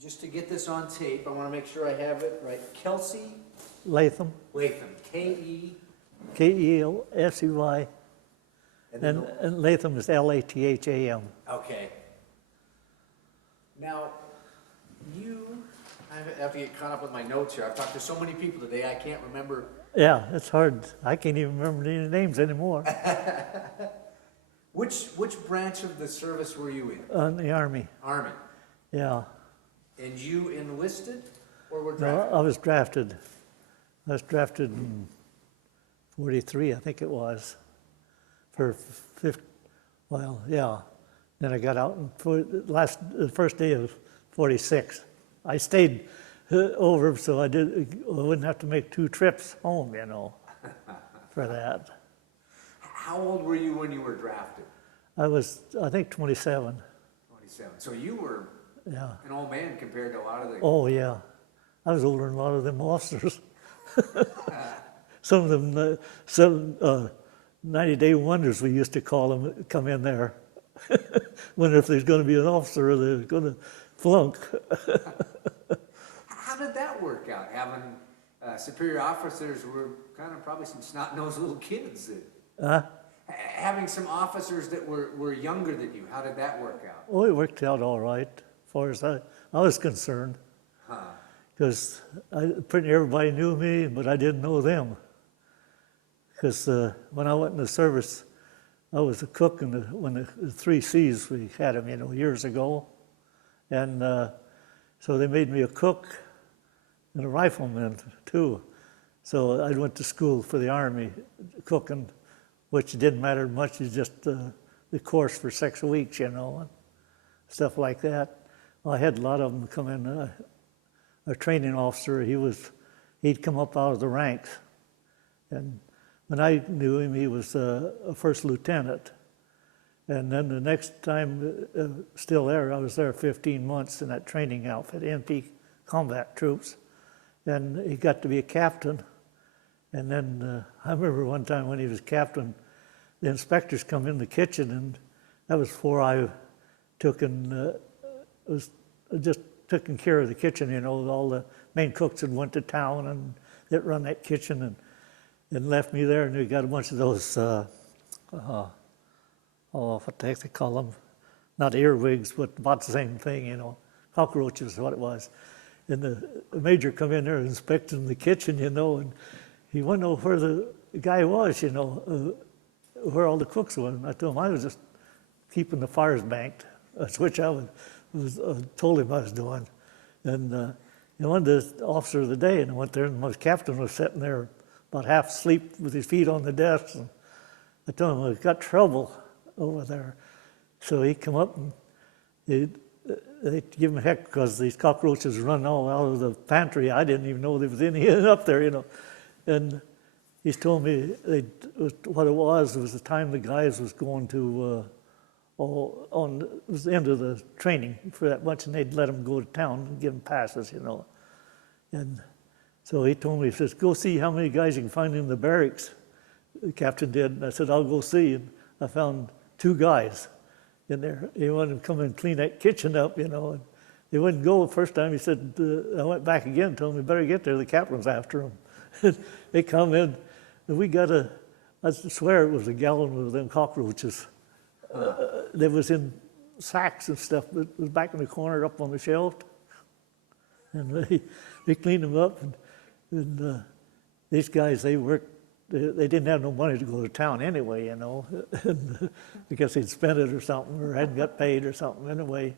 just to get this on tape, I want to make sure I have it right. Kelsey Latham, Latham, K-E. Kelsey, And then and Latham is Latham. okay. Now, I have to get caught up with my notes here. I've talked to so many people today, I can't remember. Yeah, it's hard. I can't even remember any names anymore. Which branch of the service were you in? In the Army. Army. Yeah. And you enlisted or were No, drafted? I was drafted. I was drafted in 43, I think it was, for well, yeah. Then I got out for the first day of 46. I stayed over so I wouldn't have to make 2 trips home, you know, for that. How old were you when you were drafted? I was, I think, 27. 27. So you were Yeah. an old man compared to a lot of the... Oh, yeah. I was older than a lot of them officers. Some of them, 90-day wonders, we used to call them, come in there. Wonder if there's going to be an officer that's going to flunk. How did that work out? Having superior officers were kind of probably some snot-nosed little kids. Having some officers that were younger than you, how did that work out? Oh, it worked out all right, as far as I was concerned. Because pretty everybody knew me, but I didn't know them. Because when I went in the service, I was a cook in when the 3 C's, we had them, you know, years ago. And so they made me a cook and a rifleman, too. So I went to school for the Army, cooking, which didn't matter much. It's just the course for 6 weeks, you know, and stuff like that. Well, I had a lot of them come in. A training officer, he'd come up out of the ranks. And when I knew him, he was a first lieutenant. And then the next time, still there, I was there 15 months in that training outfit, NP combat troops. And he got to be a captain. And then I remember one time when he was captain, the inspectors come in the kitchen, and that was before I was just taking care of the kitchen, you know. All the main cooks had went to town and that run that kitchen and left me there, and we got a bunch of those, what the heck they call them? Not earwigs, but about the same thing, you know. Cockroaches is what it was. And the major come in there inspecting the kitchen, you know, and he wanted to know where the guy was, you know, where all the cooks were. And I told him I was just keeping the fires banked. That's which I told him I was doing. And he wanted the officer of the day, and I went there, and my captain was sitting there about half asleep with his feet on the desk. And I told him, I've got trouble over there. So he come up, and they give him heck because these cockroaches run all out of the pantry. I didn't even know there was any up there, you know. And he's told me what it was the time the guys was going to it was the end of the training for that bunch, and they'd let them go to town and give them passes, you know. And so he told me, he says, go see how many guys you can find in the barracks. The captain did, and I said, I'll go see. And I found 2 guys in there. He wanted to come and clean that kitchen up, you know. And they wouldn't go the first time. He said, I went back again, told me, better get there. The captain's after them. They come in, and we got I swear it was a gallon of them cockroaches. They was in sacks and stuff, but it was back in the corner up on the shelf. And they cleaned them up. And these guys, they didn't have no money to go to town anyway, you know, because they'd spent it or something, or hadn't got paid or something. Anyway,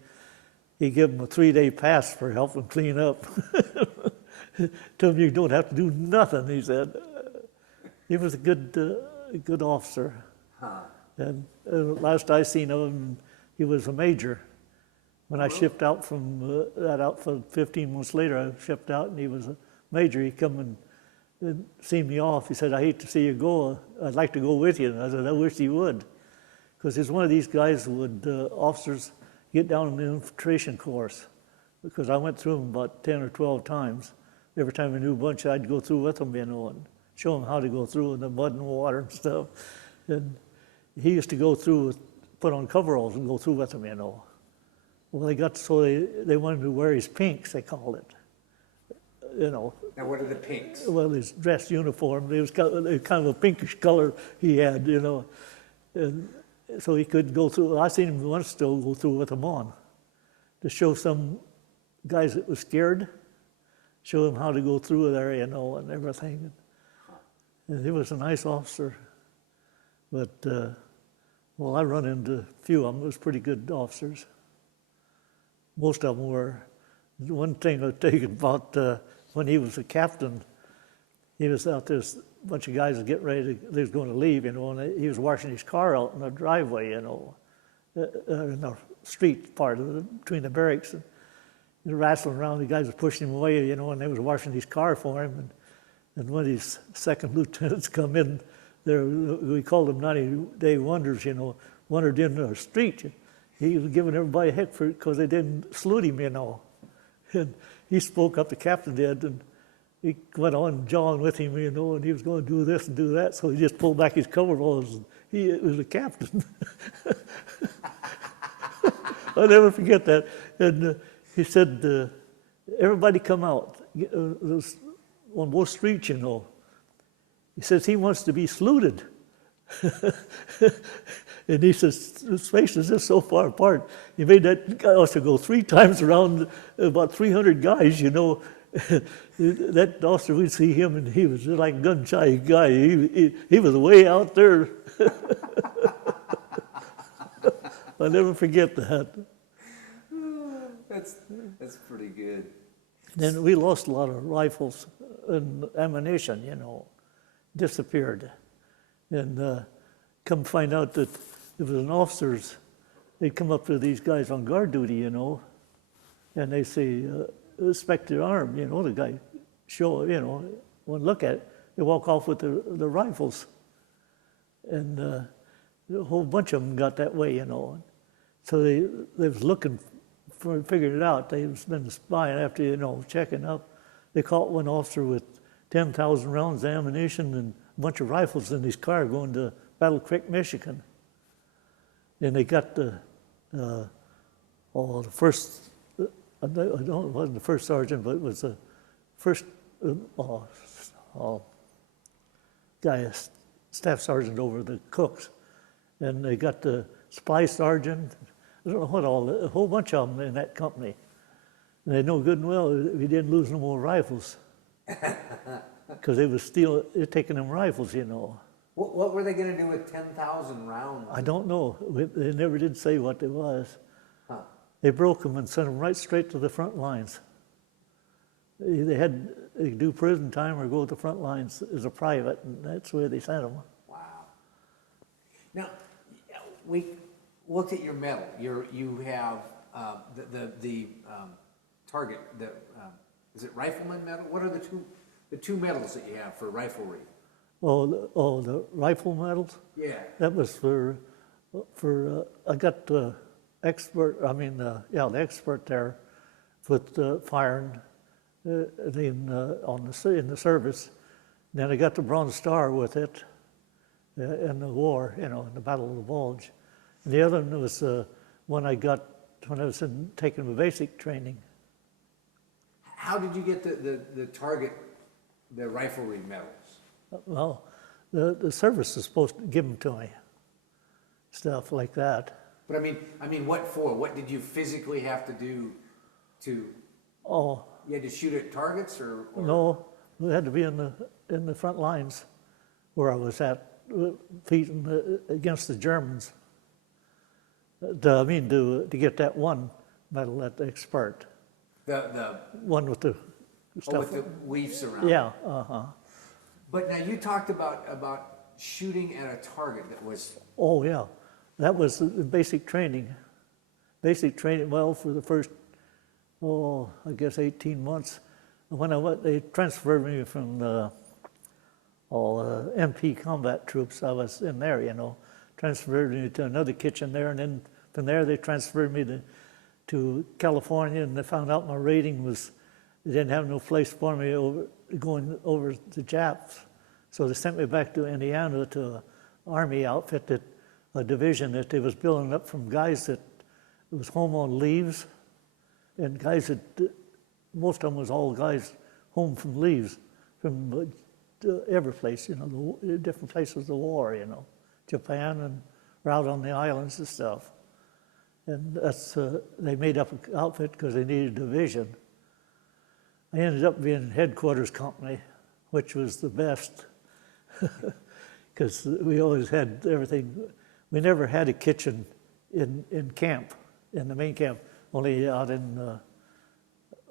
he gave them a 3-day pass for helping clean up. Told him, you don't have to do nothing, he said. He was a good officer. And last I seen of him, he was a major. When I shipped out from that outfit 15 months later, I shipped out, and he was a major. He come and see me off. He said, I hate to see you go. I'd like to go with you. And I said, I wish you would. Because he's one of these guys who would, officers, get down in the infiltration course. Because I went through them about 10 or 12 times. Every time a new bunch, I'd go through with them, you know, and show them how to go through in the mud and water and stuff. And he used to go through, put on coveralls and go through with them, you know. Well, they wanted to wear his pinks, they called it. You know. Now, what are the pinks? Well, his dress uniform, it was kind of a pinkish color he had, you know. And so he could go through. I seen him once still go through with them on to show some guys that was scared, show them how to go through there, you know, and everything. And he was a nice officer. But, well, I run into a few of them. It was pretty good officers. Most of them were. One thing I'll tell you about when he was a captain, he was out there, a bunch of guys were getting ready, they was going to leave, you know, and he was washing his car out in the driveway, you know, in the street part between the barracks. And he was wrestling around, the guys were pushing him away, you know, and they was washing his car for him. And one of these second lieutenants come in there, we called them 90-day wonders, you know, wandered in the street. He was giving everybody a heck for it because they didn't salute him, you know. And he spoke up, the captain did, and he went on jawing with him, you know, and he was going to do this and do that, so he just pulled back his coveralls, and he was a captain. I'll never forget that. And he said, everybody come out. On both streets, you know. He says he wants to be saluted. And he says, his face is just so far apart. He made that guy also go 3 times around about 300 guys, you know. That officer, we'd see him, and he was just like a gun-shy guy. He was way out there. I'll never forget that. That's pretty good. Then we lost a lot of rifles and ammunition, you know, disappeared. And come find out that there was an officers, they'd come up to these guys on guard duty, you know, and they say, inspect your arm, you know, the guy show, you know, one look at it, they walk off with the rifles. And a whole bunch of them got that way, you know. So they was looking for, figured it out. They was been spying after, you know, checking up. They caught one officer with 10,000 rounds of ammunition and a bunch of rifles in his car going to Battle Creek, Michigan. And they got the first, I don't know, it wasn't the first sergeant, but it was the first guy, staff sergeant over the cooks. And they got the supply sergeant, I don't know what all, a whole bunch of them in that company. And they know good and well we didn't lose no more rifles. Because they was taking them rifles, you know. What were they going to do with 10,000 rounds? I don't know. They never did say what it was. Huh. They broke them and sent them right straight to the front lines. They could do prison time or go to the front lines as a private, and that's where they sent them. Wow. Now, we looked at your medal. You have the target. Is it rifleman medal? What are the two medals that you have for riflery? The rifle medals? Yeah. That was for I got the expert, the expert there with firing in the service. Then I got the Bronze Star with it in the war, you know, in the Battle of the Bulge. And the other one was one I got when I was taking my basic training. How did you get the target, the riflery medals? Well, the service is supposed to give them to me, stuff like that. But I mean, what for? What did you physically have to do to? Oh, you had to shoot at targets, or? No, we had to be in the front lines, where I was at, fighting against the Germans. To get that one medal, that expert. The one with the stuff. with the leaves around. Yeah. But now you talked about shooting at a target that was. Oh yeah, that was the basic training. Basic training. Well, for the first, I guess 18 months. When I went, they transferred me from the MP combat troops. I was in there, you know. Transferred me to another kitchen there, and then from there they transferred me to California, and they found out my rating was, they didn't have no place for me going over the Japs. So they sent me back to Indiana to an Army outfit, a division that they was building up from guys that it was home on leaves, and guys that, most of them was all guys home from leaves, from every place, you know, the different places of the war, you know, Japan and out on the islands and stuff. And that's, they made up an outfit because they needed a division. I ended up being headquarters company, which was the best, because we always had everything. We never had a kitchen in camp, in the main camp, only out in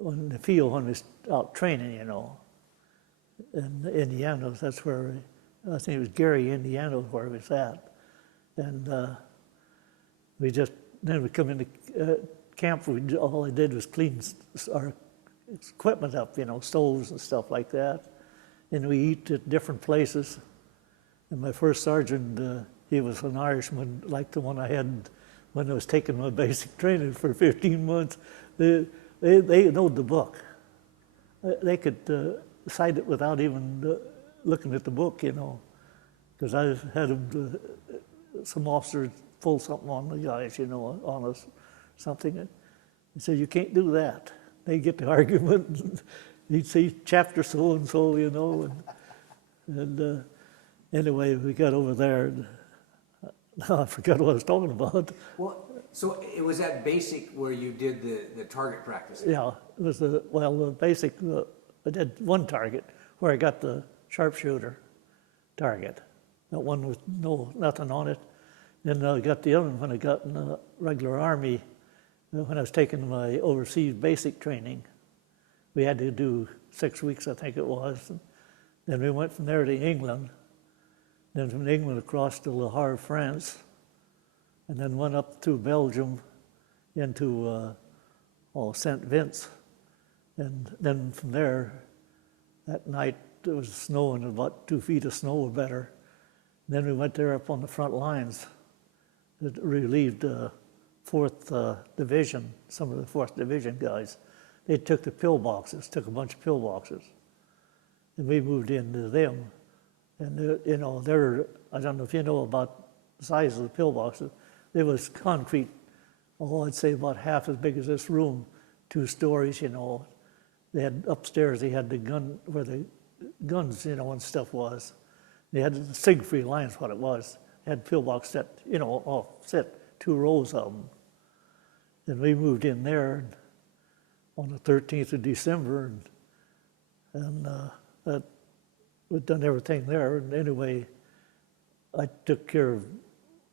the field when we was out training, you know. In Indiana, that's where, I think it was Gary, Indiana, where we was at. And then we come into camp, all I did was clean our equipment up, you know, stoves and stuff like that. And we eat at different places. And my first sergeant, he was an Irishman, like the one I had when I was taking my basic training for 15 months. They knowed the book. They could cite it without even looking at the book, you know, because I had them, some officers pull something on the guys, you know, on us, something. And he said, you can't do that. They get the argument. He'd say chapter so-and-so, you know. And anyway, we got over there. And, now I forgot what I was talking about. Well, so it was at basic where you did the target practice? Yeah, it was the basic, I did one target where I got the sharpshooter target. That one with nothing on it. Then I got the other one when I got in the regular Army, when I was taking my overseas basic training. We had to do 6 weeks, I think it was. And then we went from there to England. Then from England across to Le Havre, France. And then went up through Belgium into St. Vince. And then from there, that night, it was snowing, about 2 feet of snow or better. And then we went there up on the front lines. It relieved the 4th Division, some of the 4th Division guys. They took the pillboxes, took a bunch of pillboxes. And we moved into them. And, you know, I don't know if you know about the size of the pillboxes. They was concrete, I'd say about half as big as this room, 2 stories, you know. They had upstairs, they had the gun, where the guns, you know, and stuff was. They had the Siegfried lines, what it was. They had pillbox set, you know, all set, 2 rows of them. And we moved in there on the 13th of December, and we'd done everything there. And anyway, I took care of,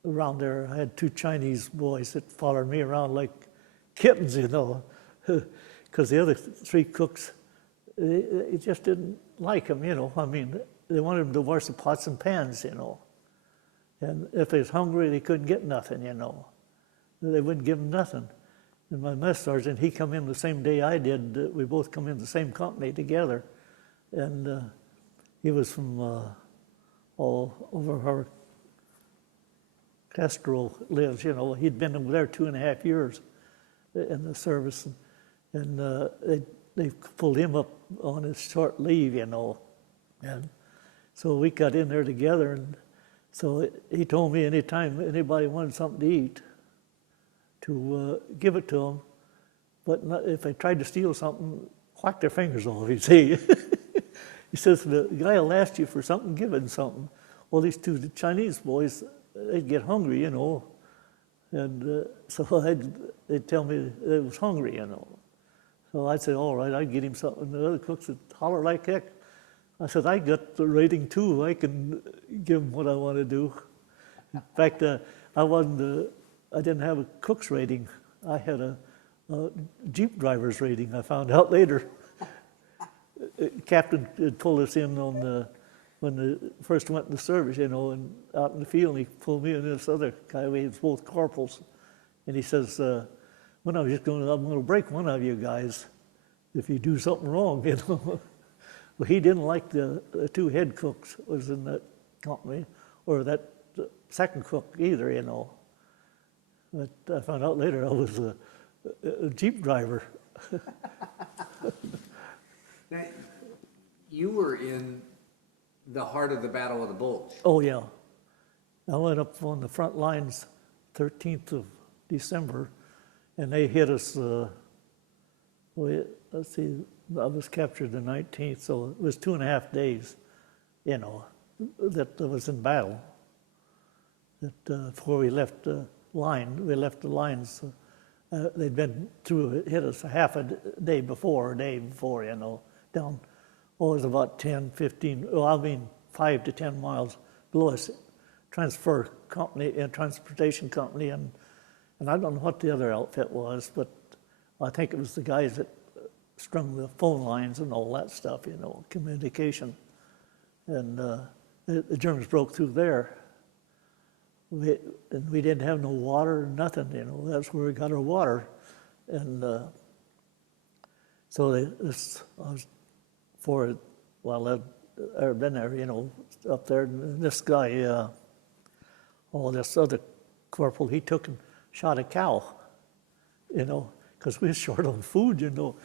around there, I had 2 Chinese boys that followed me around like kittens, you know, because the other 3 cooks, they just didn't like them, you know. I mean, they wanted them to wash the pots and pans, you know. And if they was hungry, they couldn't get nothing, you know. They wouldn't give them nothing. And my mess sergeant, he come in the same day I did. We both come in the same company together. And he was from all over where Castro lives, you know. He'd been over there 2.5 years in the service. And they pulled him up on his short leave, you know. And so we got in there together, and so he told me anytime anybody wanted something to eat, to give it to them, but not, if they tried to steal something, whack their fingers off, he'd say. He says, the guy will ask you for something, give him something. Well, these 2 Chinese boys, they'd get hungry, you know, and so they'd tell me they was hungry, you know. So I'd say, all right, I'd get him something. The other cooks would holler like heck. I said, I got the rating too. I can give him what I want to do. In fact, I didn't have a cook's rating. I had a Jeep driver's rating, I found out later. Captain had pulled us in on when the first went in the service, you know, and out in the field, and he pulled me and this other guy, we was both corporals. And he says, I'm going to break one of you guys if you do something wrong, you know. Well, he didn't like the 2 head cooks was in that company, or that second cook either, you know. But I found out later I was a Jeep driver. Now, you were in the heart of the Battle of the Bulge. Oh, yeah. I went up on the front lines 13th of December, and they hit us, let's see, I was captured the 19th, so it was 2.5 days, you know, that I was in battle. That before we left the line, we left the lines, they'd been through, hit us a day before, you know, down, it was about 10, 15, well, I mean 5 to 10 miles below us, transportation company, and I don't know what the other outfit was, but I think it was the guys that strung the phone lines and all that stuff, you know, communication. And the Germans broke through there. And we didn't have no water, nothing, you know, that's where we got our water. And so I was for, well, I'd been there, you know, up there, and this guy, this other corporal, he took and shot a cow, you know, because we were short on food, you know.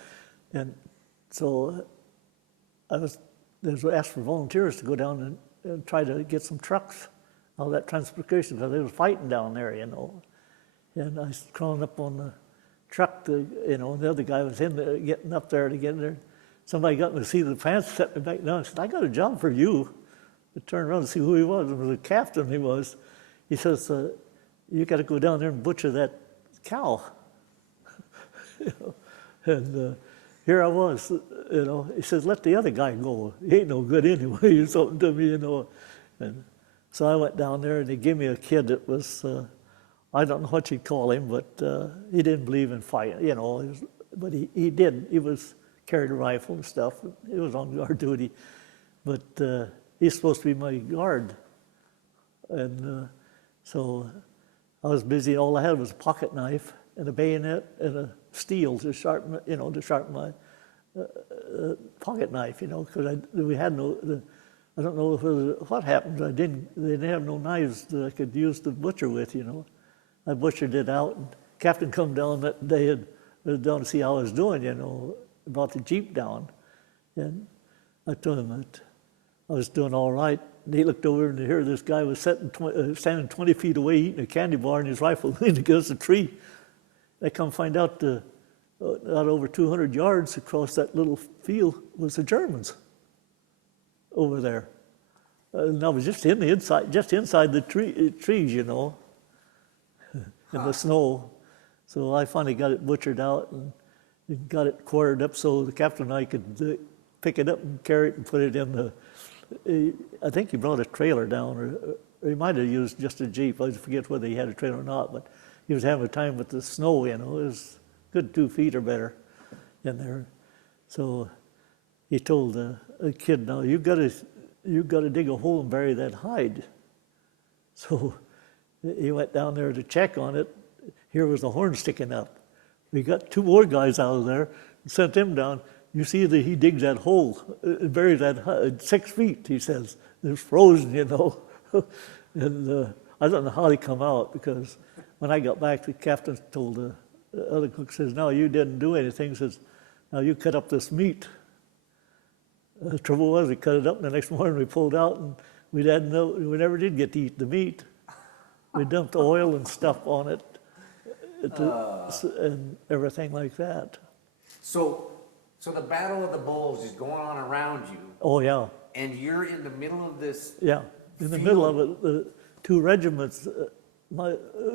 And so I was asked for volunteers to go down and try to get some trucks, all that transportation, because they were fighting down there, you know. And I was crawling up on the truck, you know, and the other guy was in there, getting up there to get in there. Somebody got me to see the pants, set me back down, and said, "I got a job for you." I turned around to see who he was. It was a captain he was. He says, "You got to go down there and butcher that cow." You know? And here I was, you know. He says, "Let the other guy go. He ain't no good anyway," or something to me, you know. And so I went down there, and they gave me a kid that was, I don't know what you'd call him, but he didn't believe in fighting, you know. But he did. He carried a rifle and stuff. He was on guard duty. But he's supposed to be my guard. And so I was busy. All I had was a pocket knife and a bayonet and a steel to sharpen, you know, my pocket knife, you know, because we had no. I don't know what happened. They didn't have no knives that I could use to butcher with, you know. I butchered it out, and Captain come down that day and was down to see how I was doing, you know, brought the Jeep down. And I told him that I was doing all right. And he looked over and here this guy was standing 20 feet away eating a candy bar and his rifle leaned against a tree. I come find out not over 200 yards across that little field was the Germans over there. And I was just inside the trees, you know, in the snow. So I finally got it butchered out and got it quartered up so the captain and I could pick it up and carry it and put it in the, I think he brought a trailer down, or he might have used just a Jeep. I forget whether he had a trailer or not, but he was having a time with the snow, you know. It was good 2 feet or better in there. So he told a kid, "Now you got to dig a hole and bury that hide." So he went down there to check on it. Here was the horn sticking up. We got 2 more guys out of there and sent them down. You see that he digs that hole, buries that 6 feet, he says. It's frozen, you know. And I don't know how he come out, because when I got back, the captain told the other cook, says, "No, you didn't do anything." He says, "Now you cut up this meat." The trouble was, we cut it up, and the next morning we pulled out, and we never did get to eat the meat. We dumped oil and stuff on it, and everything like that. So the Battle of the Bulge is going on around you. Oh, yeah. And you're in the middle of this. Yeah, in the middle of it, the 2 regiments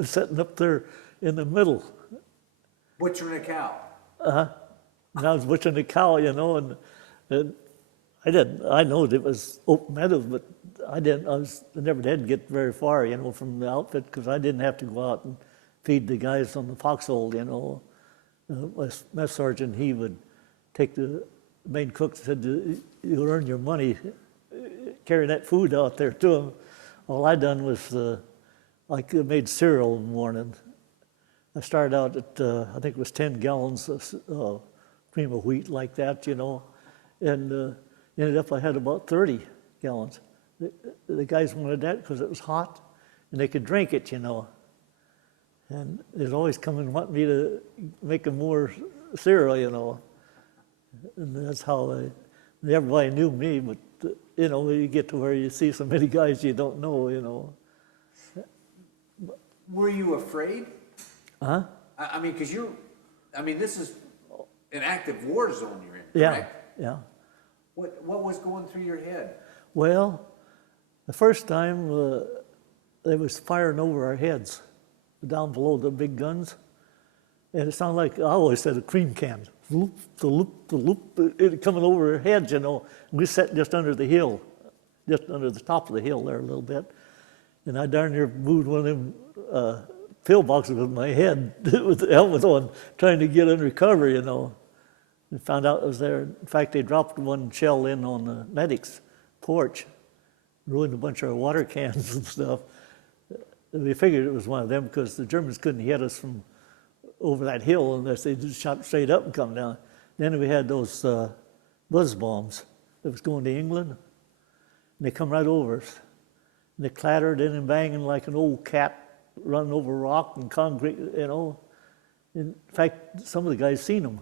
sitting up there in the middle. Butchering a cow. And I was butchering a cow, you know, and I know it was open meadows, but I never did get very far, you know, from the outfit, because I didn't have to go out and feed the guys on the foxhole, you know. My mess sergeant, he would take the main cook, said, "You'll earn your money carrying that food out there to them." All I done was I made cereal in the morning. I started out at, I think it was 10 gallons of cream of wheat like that, you know, and ended up I had about 30 gallons. The guys wanted that because it was hot and they could drink it, you know. And they'd always come and want me to make them more cereal, you know. And that's how everybody knew me, but, you know, you get to where you see so many guys you don't know, you know. Were you afraid? Huh? I mean, because this is an active war zone you're in, Yeah, correct? yeah. What was going through your head? Well, the first time they was firing over our heads, down below the big guns, and it sounded like, I always said, a cream can. Loop, the loop, the loop, it coming over our heads, you know. We sat just under the hill, just under the top of the hill there a little bit. And I darn near moved one of them pillboxes with my head with the helmet on, trying to get under cover, you know. And found out it was there. In fact, they dropped one shell in on the medic's porch, ruined a bunch of our water cans and stuff. We figured it was one of them because the Germans couldn't hit us from over that hill unless they just shot straight up and come down. Then we had those buzz bombs that was going to England, and they come right over us. And they clattered in and banging like an old cat running over rock and concrete, you know. In fact, some of the guys seen them.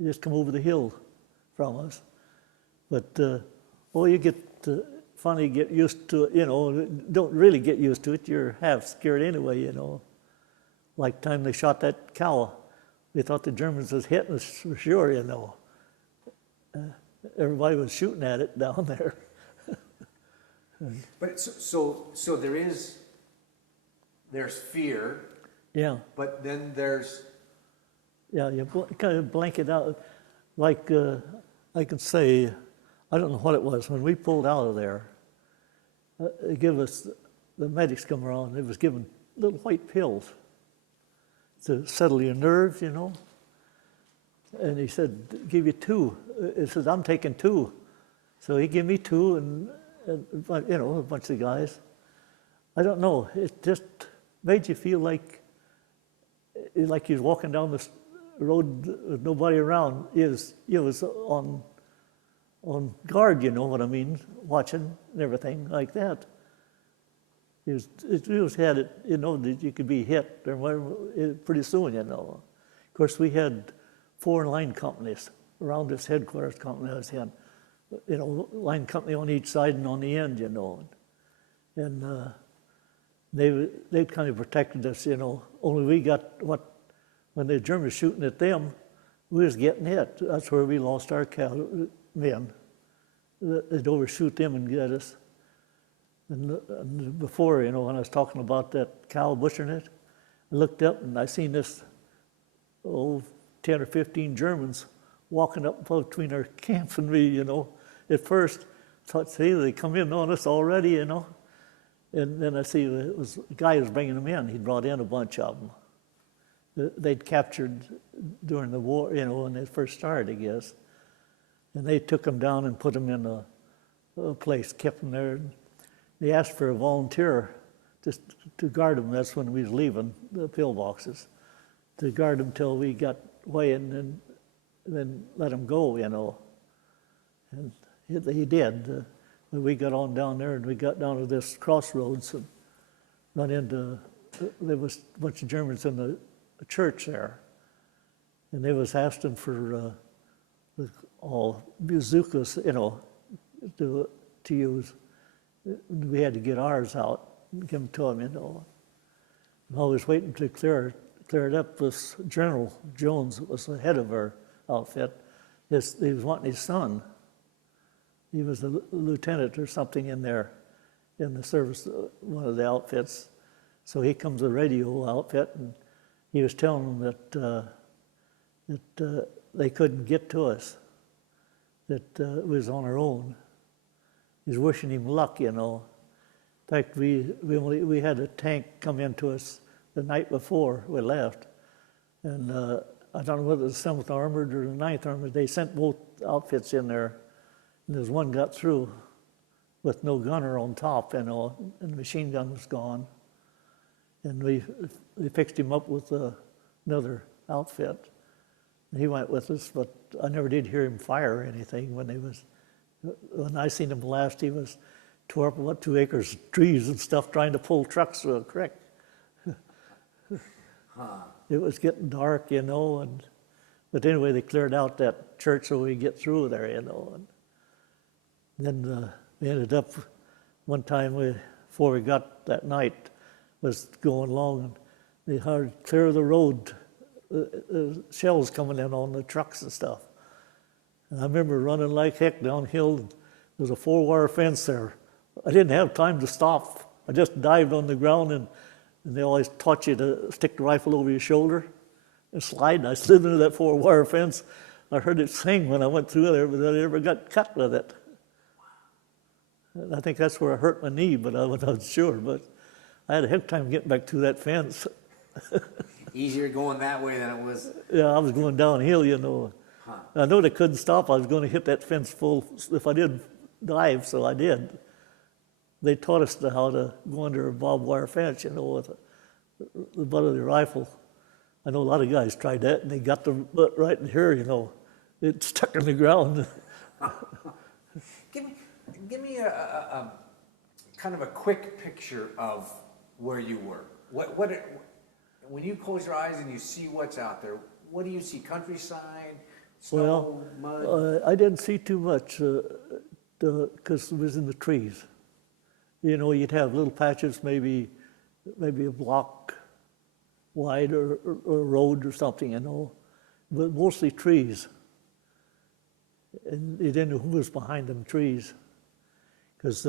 They just come over the hill from us. But, you get finally get used to it, you know. Don't really get used to it. You're half scared anyway, you know. Like the time they shot that cow, they thought the Germans was hitting us for sure, you know. Everybody was shooting at it down there. But so there's fear. Yeah. But then there's. Yeah, you kind of blank it out. Like I can say, I don't know what it was when we pulled out of there. They give us the medics come around. They was given little white pills to settle your nerves, you know. And he said, give you 2. He says, I'm taking 2. So he gave me 2 and you know, a bunch of guys. I don't know, it just made you feel like you're walking down the road with nobody around. You was on guard, you know what I mean, watching and everything like that. It was had it, you know, that you could be hit or whatever, pretty soon, you know. Of course, we had 4 line companies around this headquarters company I was in. You know, line company on each side and on the end, you know. And they kind of protected us, you know. Only we got when the Germans shooting at them, we was getting hit. That's where we lost our men. They'd overshoot them and get us. And before, you know, when I was talking about that cow butchering it, I looked up and I seen this 10 or 15 Germans walking up between our camp and me, you know. At first, I thought, see, they come in on us already, you know. And then I see it was a guy who was bringing them in. He brought in a bunch of them. They'd captured during the war, you know, when they first started, I guess. And they took them down and put them in a place, kept them there. They asked for a volunteer just to guard them. That's when we was leaving the pillboxes, to guard them till we got away and then let them go, you know. And he did. We got on down there and we got down to this crossroads and run into, there was a bunch of Germans in the church there. And they was asking for all bazookas, you know, to use. We had to get ours out and give them to them, you know. And I was waiting to clear it up. This General Jones was the head of our outfit. He was wanting his son. He was a lieutenant or something in there, in the service, one of the outfits. So he comes to the radio outfit, and he was telling them that they couldn't get to us, that it was on our own. He was wishing him luck, you know. In fact, we had a tank come into us the night before we left, and I don't know whether it was the 7th Armored or the 9th Armored. They sent both outfits in there, and there's one got through with no gunner on top, you know, and the machine gun was gone. And we fixed him up with another outfit. And he went with us, but I never did hear him fire or anything when I seen him last. He was tore up about 2 acres of trees and stuff trying to pull trucks through a creek. It was getting dark, you know, but anyway, they cleared out that church so we get through there, you know. And then we ended up one time before we got that night was going along, and They had to clear the road, shells coming in on the trucks and stuff. And I remember running like heck downhill. There was a 4-wire fence there. I didn't have time to stop. I just dived on the ground, and they always taught you to stick the rifle over your shoulder and slide. And I slid into that 4-wire fence. I heard it sing when I went through there, but I never got cut with it. And I think that's where I hurt my knee, but I was not sure. But I had a heck of a time getting back through that fence. Easier going that way than it was. Yeah, I was going downhill, you know. Huh. I know they couldn't stop. I was going to hit that fence full if I didn't dive, so I did. They taught us how to go under a barbed wire fence, you know, with the butt of the rifle. I know a lot of guys tried that, and they got the butt right in here, you know. It stuck in the ground. Give me a kind of a quick picture of where you were. When you close your eyes and you see what's out there, what do you see? Countryside, snow, mud? I didn't see too much because it was in the trees. You know, you'd have little patches, maybe a block wide or a road or something, you know, but mostly trees. And you didn't know who was behind them trees, because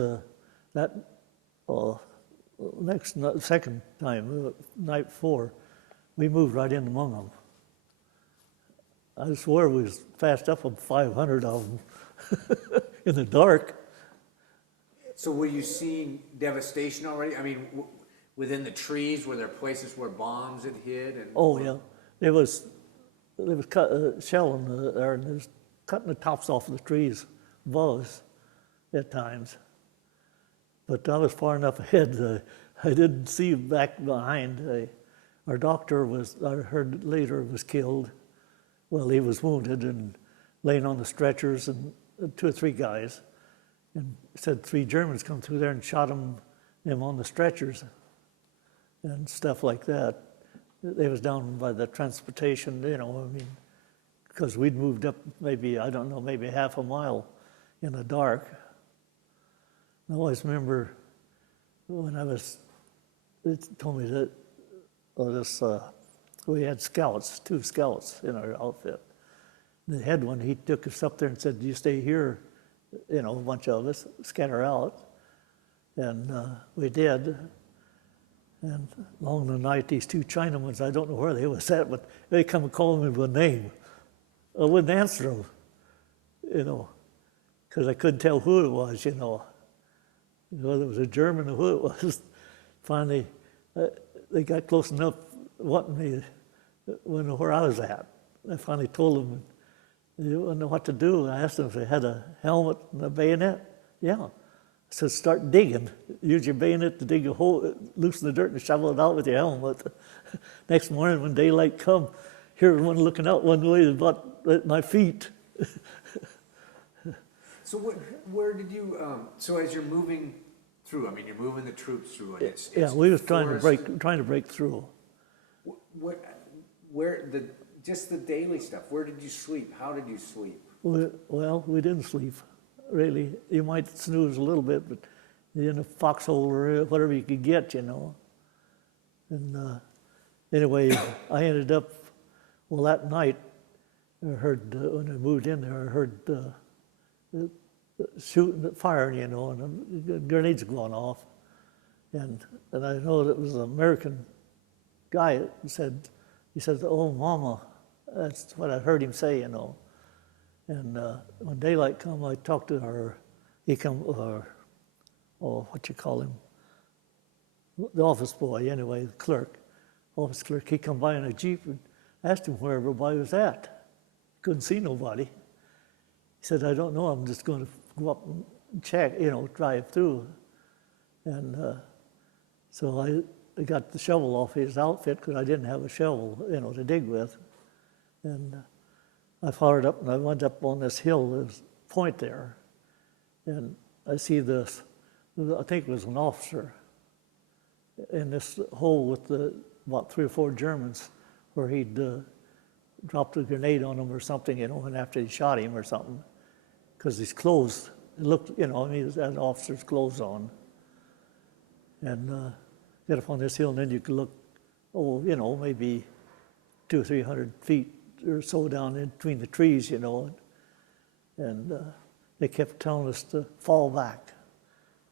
second time, night before, we moved right in among them. I swear we was fast up on 500 of them in the dark. So were you seeing devastation already? I mean, within the trees, were there places where bombs had hit? And oh yeah, there was cut shell in there, and there was cutting the tops off of the trees above us at times. But I was far enough ahead. I didn't see back behind. Our doctor I heard later, was killed. Well, he was wounded and laying on the stretchers, and 2 or 3 guys. And said 3 Germans come through there and shot them on the stretchers and stuff like that. They was down by the transportation, you know, I mean, because we'd moved up maybe, I don't know, maybe half a mile in the dark. I always remember when it told me that we had scouts, 2 scouts in our outfit. The head one, he took us up there and said, "You stay here, you know, a bunch of us, scatter out." And we did. And along the night, these 2 Chinamans, I don't know where they was at, but they come and call me by name. I wouldn't answer them, you know, because I couldn't tell who it was, you know. Whether it was a German or who it was. Finally, they got close enough wanting me to know where I was at. I finally told them, they didn't know what to do. I asked them if they had a helmet and a bayonet. Yeah. I said, start digging. Use your bayonet to dig a hole, loosen the dirt and shovel it out with your helmet. Next morning when daylight come, here one looking out one way about at my feet. So where did you, so as you're moving through, I mean, you're moving the troops through, and it's yeah, we was trying to break through. Just the daily stuff, where did you sleep? How did you sleep? Well, we didn't sleep, really. You might snooze a little bit, but in a foxhole or whatever you could get, you know. And anyway, I ended up, well, that night, I heard, when I moved in there, I heard shooting, firing, you know, and grenades going off. And I know that it was an American guy who said, "Oh, Mama," that's what I heard him say, you know. And when daylight come, I talked to what you call him, the office boy, anyway, the clerk, office clerk. He come by in a Jeep and asked him where everybody was at. Couldn't see nobody. He said, "I don't know, I'm just going to go up and check, you know, drive through." And so I got the shovel off his outfit because I didn't have a shovel, you know, to dig with. And I fired up and I went up on this hill, there's a point there. And I see this, I think it was an officer, in this hole with about 3 or 4 Germans where he'd dropped a grenade on him or something, you know, and after he shot him or something. Because his clothes, it looked, you know, he had an officer's clothes on. And get up on this hill, and then you could look maybe 200 or 300 feet or so down in between the trees, and they kept telling us to fall back.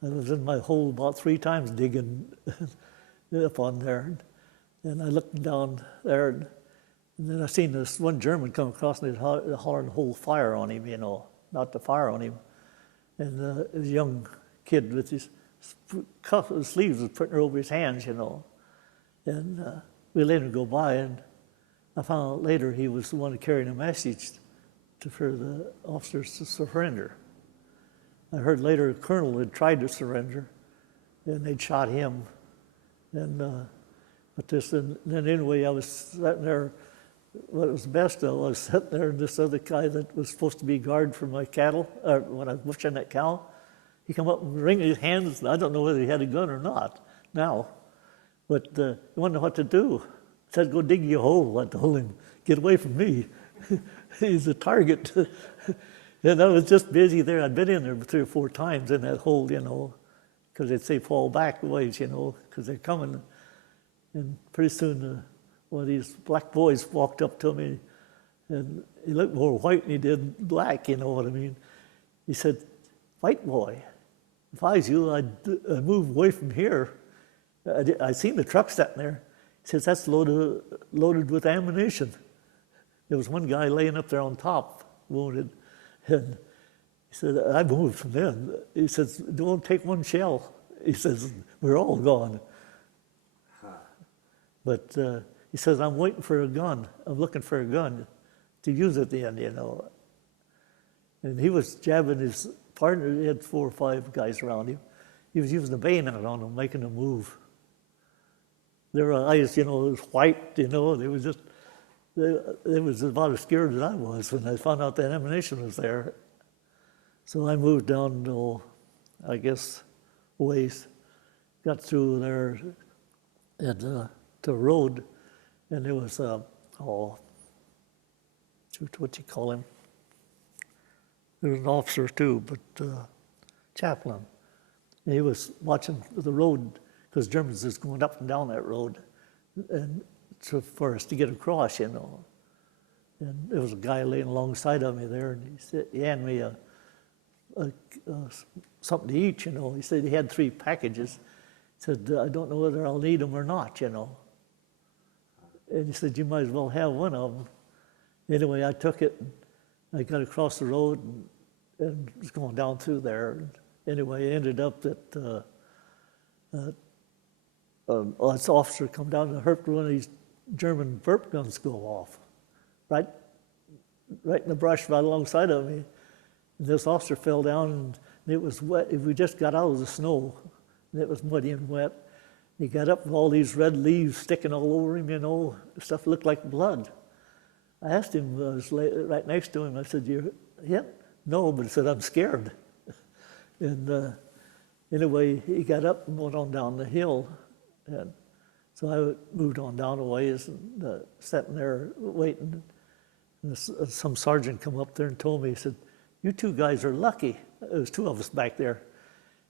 I was in my hole about 3 times digging up on there, and I looked down there, and then I seen this one German come across and they'd hollering to hold fire on him, not to fire on him. And this young kid with his sleeves was putting her over his hands, And we let him go by, and I found out later he was the one carrying a message for the officers to surrender. I heard later a colonel had tried to surrender, and they'd shot him. And then anyway, I was sitting there. What was best though, I was sitting there, and this other guy that was supposed to be guard for my cattle, when I was butchering that cow, he come up and wringing his hands. I don't know whether he had a gun or not now, but he wanted to know what to do. He said, "Go dig you a hole." I told him, "Get away from me." He's a target. And I was just busy there. I'd been in there 3 or 4 times in that hole, because they'd say fall back a ways, because they're coming. And pretty soon one of these black boys walked up to me, and he looked more white than he did black, you know what I mean. He said, "White boy, if I was you, I'd move away from here. I seen the truck sitting there." He says, "That's loaded with ammunition." There was one guy laying up there on top, wounded. And he said, "I moved from then." He says, "Don't take one shell." He says, "We're all gone." But he says, "I'm waiting for a gun. I'm looking for a gun to use at the end, And he was jabbing his partner. He had 4 or 5 guys around him. He was using the bayonet on them, making them move. Their eyes, was white, they was just, they was about as scared as I was when I found out that ammunition was there. So I moved down to, I guess, ways, got through there and to the road, and there was what you call him? There was an officer too, but chaplain. And he was watching the road because Germans was going up and down that road, and so for us to get across, And there was a guy laying alongside of me there, and he handed me something to eat, He said he had 3 packages. He said, "I don't know whether I'll need them or not, And he said, "You might as well have one of them." Anyway, I took it, and I got across the road and was going down through there. And anyway, I ended up that this officer come down and heard one of these German burp guns go off, right in the brush right alongside of me. And this officer fell down, and it was wet. We just got out of the snow, and it was muddy and wet. He got up with all these red leaves sticking all over him, Stuff looked like blood. I asked him, I was right next to him, I said, "You hit?" "No," but he said, "I'm scared." And anyway, he got up and went on down the hill. And so I moved on down a ways and sitting there waiting. And some sergeant come up there and told me, he said, "You 2 guys are lucky." There was 2 of us back there.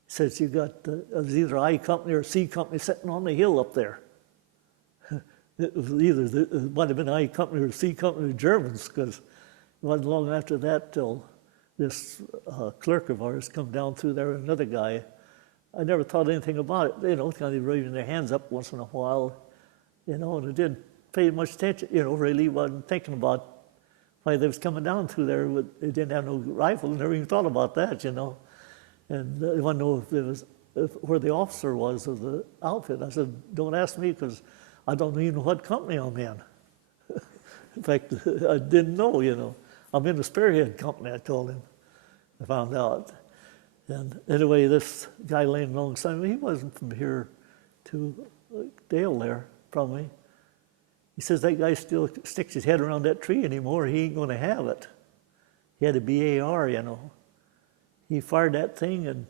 He says, "You got it was either I Company or C Company sitting on the hill up there." It was it might have been I Company or C Company of Germans, because it wasn't long after that till this clerk of ours come down through there, another guy. I never thought anything about it, kind of raising their hands up once in a while, and I didn't pay much attention, really wasn't thinking about why they was coming down through there. They didn't have no rifle, never even thought about that, And they wanted to know if there was where the officer was of the outfit. I said, "Don't ask me, because I don't even know what company I'm in." In fact, I didn't know, I'm in the Spearhead Company, I told him. I found out. And anyway, this guy laying alongside me, he wasn't from here to Dale there, probably. He says, "That guy still sticks his head around that tree anymore. He ain't going to have it." He had a BAR, He fired that thing, and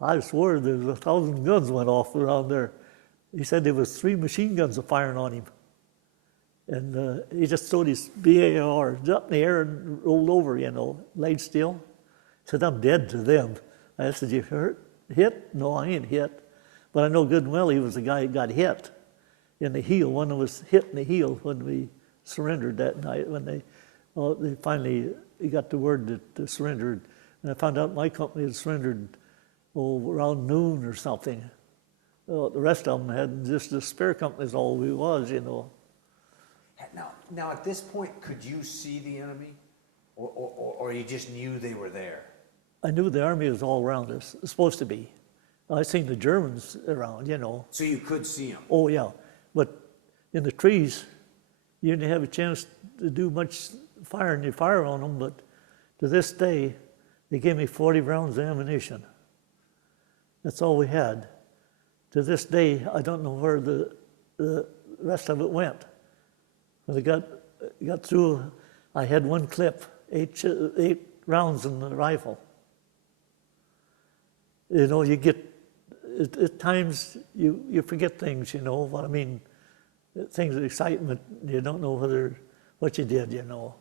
I swore there was 1,000 guns went off around there. He said there was 3 machine guns firing on him. And he just threw his BAR up in the air and rolled over, laid still. He said, "I'm dead to them." I said, "You hit?" "No, I ain't hit." But I know good and well he was the guy who got hit. in the heel. One was hit in the heel when we surrendered that night, when they finally got the word that they surrendered. And I found out my company had surrendered around noon or something. The rest of them had just the spare company is all we was, you know. Now at this point, could you see the enemy? Or you just knew they were there? I knew the army was all around us. It was supposed to be. I seen the Germans around, you know. So you could see them? Oh, yeah. But in the trees, you didn't have a chance to do much firing. You fire on them, but to this day, they gave me 40 rounds of ammunition. That's all we had. To this day, I don't know where the rest of it went. When they got through, I had one clip, eight rounds in the rifle. You know, you get, at times, you forget things, you know. I mean, things of excitement, you don't know what you did, you know.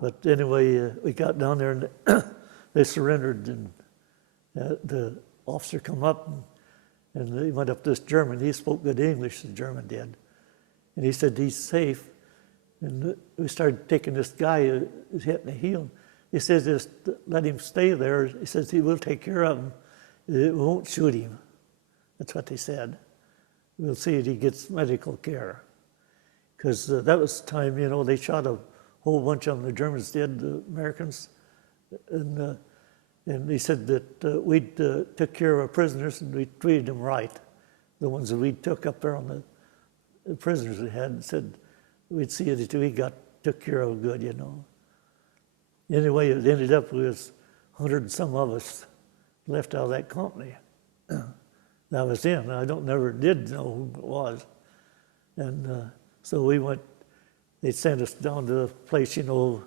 But anyway, we got down there and they surrendered, and the officer come up and he went up to this German. He spoke good English, the German did. And he said, he's safe. And we started taking this guy who's hit in the heel. He says, just let him stay there. He says, he will take care of him. We won't shoot him. That's what they said. We'll see if he gets medical care. Because that was the time, you know, they shot a whole bunch of them. The Germans did, the Americans. And he said that we took care of our prisoners and we treated them right. The ones that we took up there on the prisoners we had, and said we'd see that we took care of good, you know. Anyway, it ended up with 100 and some of us left out of that company. That was in. I never did know who it was. And so we went, they sent us down to a place, you know,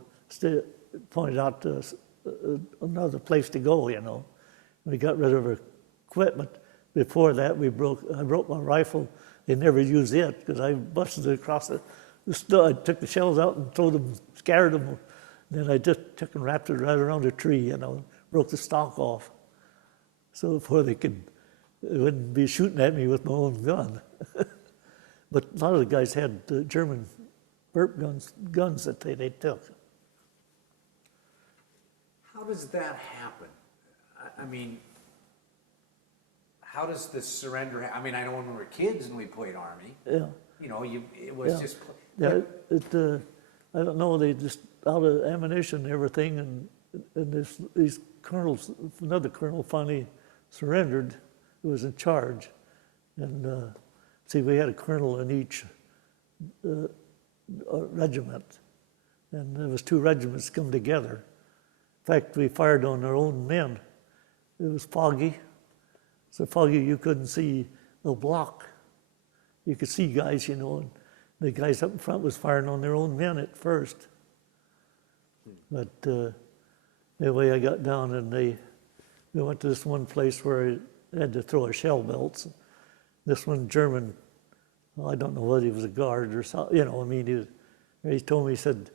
pointed out to us another place to go, you know. We got rid of our equipment. Before that, I broke my rifle. They never used it because I busted it across the stud, took the shells out and threw them, scared them. Then I just took and wrapped it right around a tree, you know, broke the stock off. So before they wouldn't be shooting at me with my own gun. But a lot of the guys had German burp guns that they took. How does that happen? I mean, how does the surrender? I mean, I know when we were kids and we played Army. Yeah. You know, it was just. Yeah. I don't know. They just out of ammunition and everything, and these colonels, another colonel finally surrendered, who was in charge, and see, we had a colonel in each regiment, and there was 2 regiments come together. In fact, we fired on our own men. It was foggy. So foggy you couldn't see the block. You could see guys, you know, and the guys up in front was firing on their own men at first. But anyway, I got down and we went to this one place where I had to throw our shell belts. This one German, well, I don't know whether he was a guard or something, you know, I mean, he told me, he said,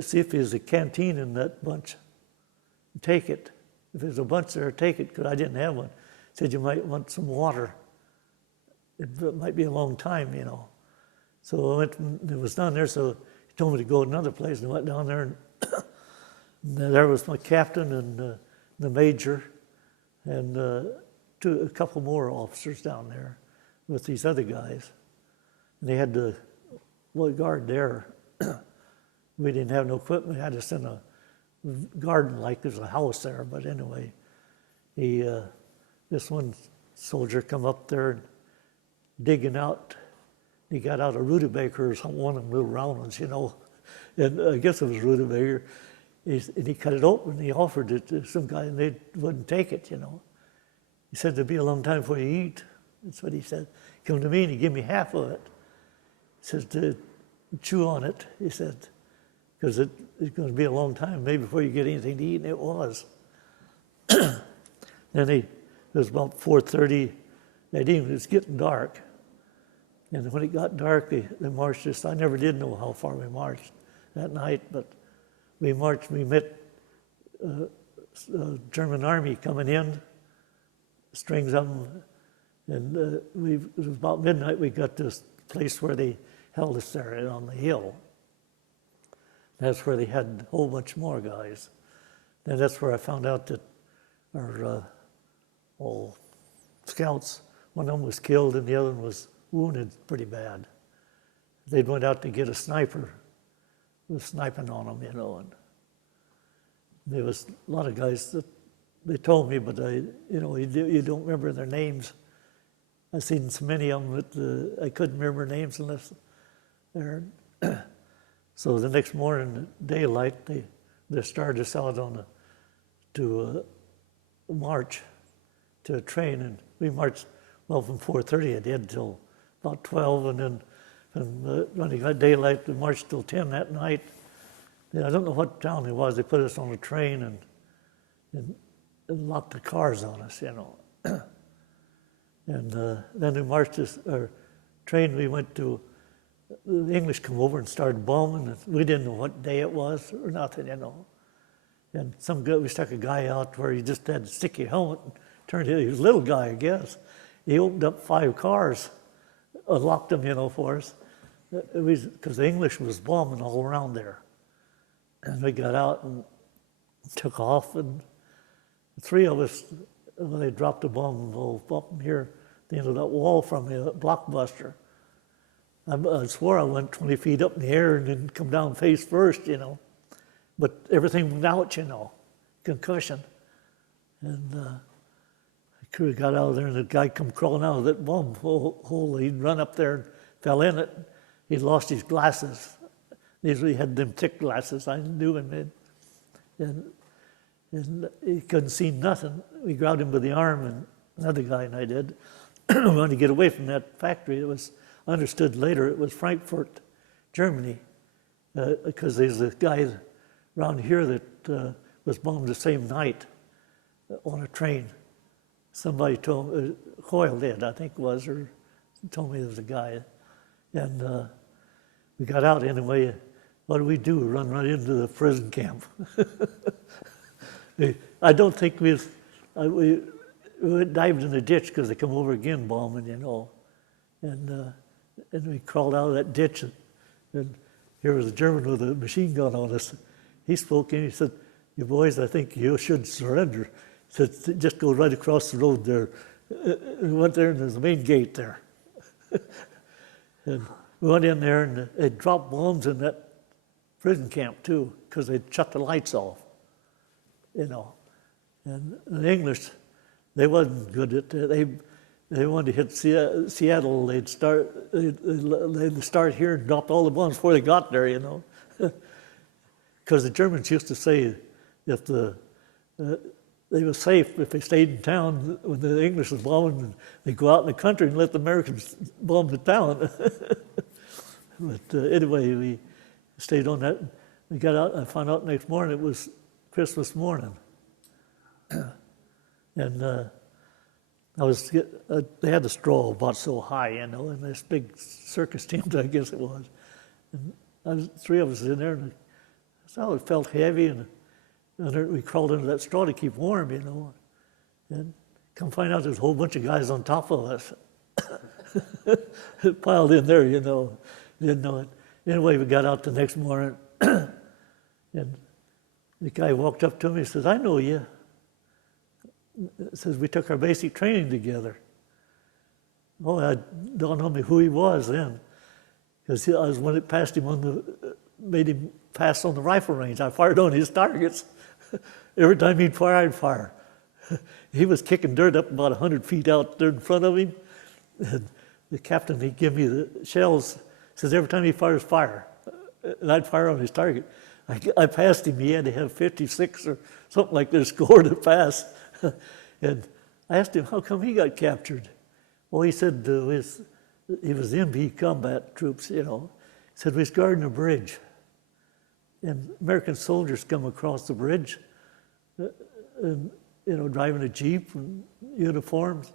see if there's a canteen in that bunch. Take it. If there's a bunch there, take it, because I didn't have one. He said, you might want some water. It might be a long time, you know. So I went, and it was down there, so he told me to go to another place, and I went down there, and there was my captain and the major, and a couple more officers down there with these other guys. And they had the guard there. We didn't have no equipment. We had us in a garden, like there's a house there. But anyway, this one soldier come up there and digging out. He got out a rutabaga or some one of them little round ones, you know. And I guess it was rutabaga. And he cut it open and he offered it to some guy, and they wouldn't take it, you know. He said, it'll be a long time before you eat. That's what he said. He come to me and he gave me half of it. He says, to chew on it, he said, because it's going to be a long time, maybe before you get anything to eat, and it was. Then it was about 4:30 that evening. It was getting dark. And when it got dark, they marched us. I never did know how far we marched that night, but we marched. We met German army coming in, strings of them, And it was about midnight, we got to this place where they held us there on the hill. That's where they had a whole bunch more guys. And that's where I found out that our scouts, one of them was killed and the other one was wounded pretty bad. They'd went out to get a sniper, was sniping on them, you know. And there was a lot of guys that they told me, but you don't remember their names. I've seen so many of them that I couldn't remember names unless they're. So the next morning, daylight, they started us out to march to a train, and we marched from 4:30 I did till about 12, and then when it got daylight, we marched till 10 that night. And I don't know what town it was. They put us on a train and locked the cars on us, you know. And then we marched our train. We went to. The English come over and started bombing, and we didn't know what day it was or nothing, you know. And we stuck a guy out where he just had to stick your helmet and turned it. He was a little guy, I guess. He opened up 5 cars, locked them, you know, for us, because the English was bombing all around there. And we got out and took off, and 3 of us, when they dropped a bomb up here, at the end of that wall from the blockbuster. I swore I went 20 feet up in the air and didn't come down face first, you know. But everything went out, you know, concussion. And I got out of there, and the guy come crawling out of that bomb hole. He'd run up there and fell in it. He'd lost his glasses. He had them thick glasses. I knew him. And he couldn't see nothing. We grabbed him by the arm, and another guy and I did. We wanted to get away from that factory. It was understood later it was Frankfurt, Germany, because there's a guy around here that was bombed the same night on a train. Somebody told me, Hoyle did, I think it was, or told me there was a guy. And we got out anyway. What do? We run right into the prison camp. I don't think we dived in the ditch because they come over again bombing, you know. And we crawled out of that ditch, and here was a German with a machine gun on us. He spoke in, he said, "You boys, I think you should surrender." He said, "Just go right across the road there." We went there, and there's the main gate there. And we went in there, and they dropped bombs in that prison camp, too, because they'd shut the lights off, you know. And the English, they wasn't good at that. They wanted to hit Seattle. They'd start here and drop all the bombs before they got there, you know. Because the Germans used to say if they were safe if they stayed in town when the English was bombing, and they'd go out in the country and let the Americans bomb the town. But anyway, we stayed on that. We got out, and I found out next morning it was Christmas morning. And they had the straw about so high, you know, in this big circus tent, I guess it was. And 3 of us in there, and so it felt heavy, and we crawled into that straw to keep warm, you know. And come find out there's a whole bunch of guys on top of us. Piled in there, you know. Didn't know it. Anyway, we got out the next morning, and the guy walked up to me and says, "I know you." It says, "We took our basic training together." Oh, it dawned on me who he was then. Because I was when it passed him made him pass on the rifle range. I fired on his targets. Every time he'd fire, I'd fire. He was kicking dirt up about 100 feet out there in front of him. And the captain, he'd give me the shells. Says every time he fires, fire. And I'd fire on his target. I passed him. He had to have 56 or something like that score to pass. And I asked him, how come he got captured? Well, he said he was MB combat troops, you know. He said, we was guarding a bridge. And American soldiers come across the bridge, and, you know, driving a Jeep and uniforms,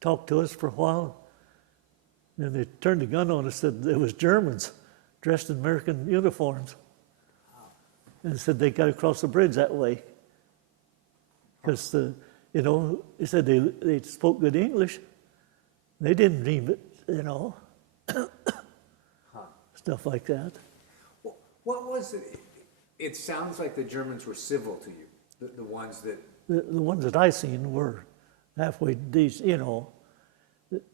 talked to us for a while. And they turned the gun on us, said it was Germans dressed in American uniforms. And said they got across the bridge that way. Because, you know, he said they spoke good English. They didn't dream it, you know, Huh. stuff like that. What was it? It sounds like the Germans were civil to you, the ones that, The ones that I seen were halfway decent, you know.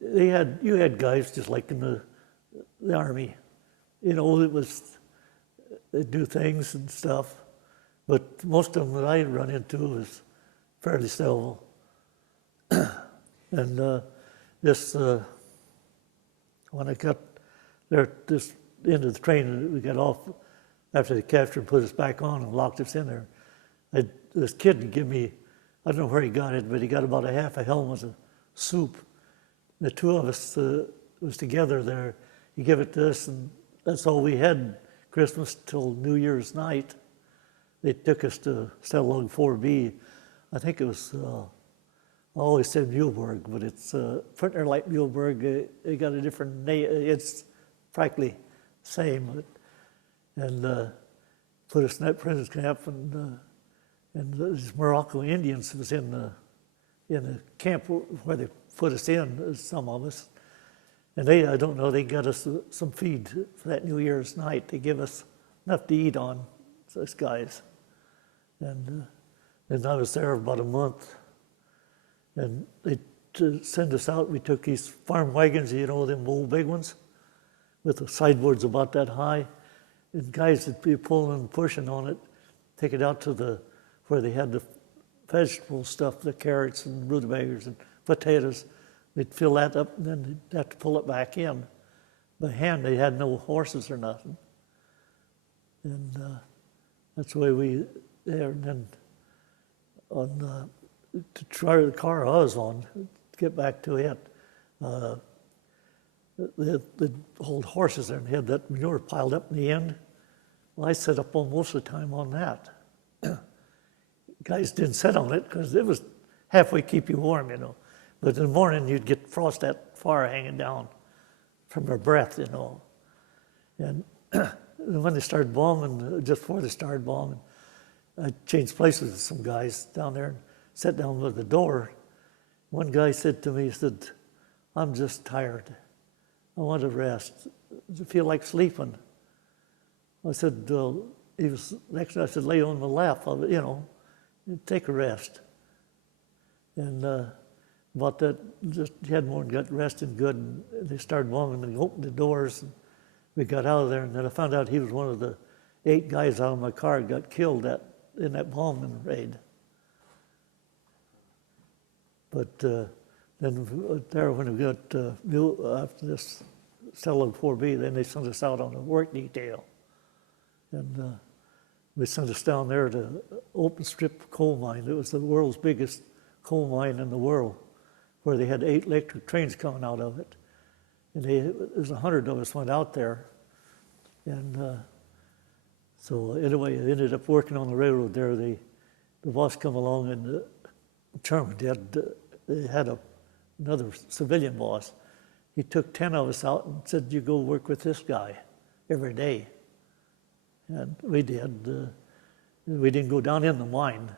You had guys just like in the army, you know, they'd do things and stuff, but most of them that I run into was fairly civil. And when I got there at this end of the train, we got off after they captured and put us back on and locked us in there. This kid gave me, I don't know where he got it, but he got about a half a helmet of soup. The two of us was together there. He gave it to us, and that's all we had Christmas till New Year's night. They took us to Stellung 4B. I think it was, I always said Muleberg, but it's Fritner like Muleberg. They got a different name. It's practically the same. And put us in that prison camp, and these Morocco Indians was in the camp where they put us in, some of us. And I don't know, they got us some feed for that New Year's night. They give us enough to eat on, those guys. And I was there about a month. And to send us out, we took these farm wagons, you know, them old big ones, with the sideboards about that high. And guys would be pulling and pushing on it, take it out to where they had the vegetable stuff, the carrots and rutabagas and potatoes. They'd fill that up, and then they'd have to pull it back in. By hand, they had no horses or nothing. And that's the way we there. And then to try the car I was on, to get back to it, the old horses there and had that manure piled up in the end. Well, I sat up on most of the time on that. Guys didn't sit on it because it was halfway keep you warm, you know. But in the morning, you'd get frost that far hanging down from their breath, you know. And when they started bombing, just before they started bombing, I changed places with some guys down there and sat down by the door. One guy said to me, he said, "I'm just tired. I want to rest. Does it feel like sleeping?" I said, he was next to me, I said, "Lay on my lap, you know, take a rest." And about that, just had more and got rested good, and they started bombing, and they opened the doors, and we got out of there, and then I found out he was one of the 8 guys out of my car that got killed in that bombing raid. But then there, when we got after this Stellung 4B, then they sent us out on a work detail. And they sent us down there to open strip coal mine. It was the world's biggest coal mine in the world, where they had 8 electric trains coming out of it. And there was 100 of us went out there. And so anyway, I ended up working on the railroad there. The boss come along, and German they had another civilian boss. He took 10 of us out and said, "You go work with this guy every day." And we did. We didn't go down in the mine.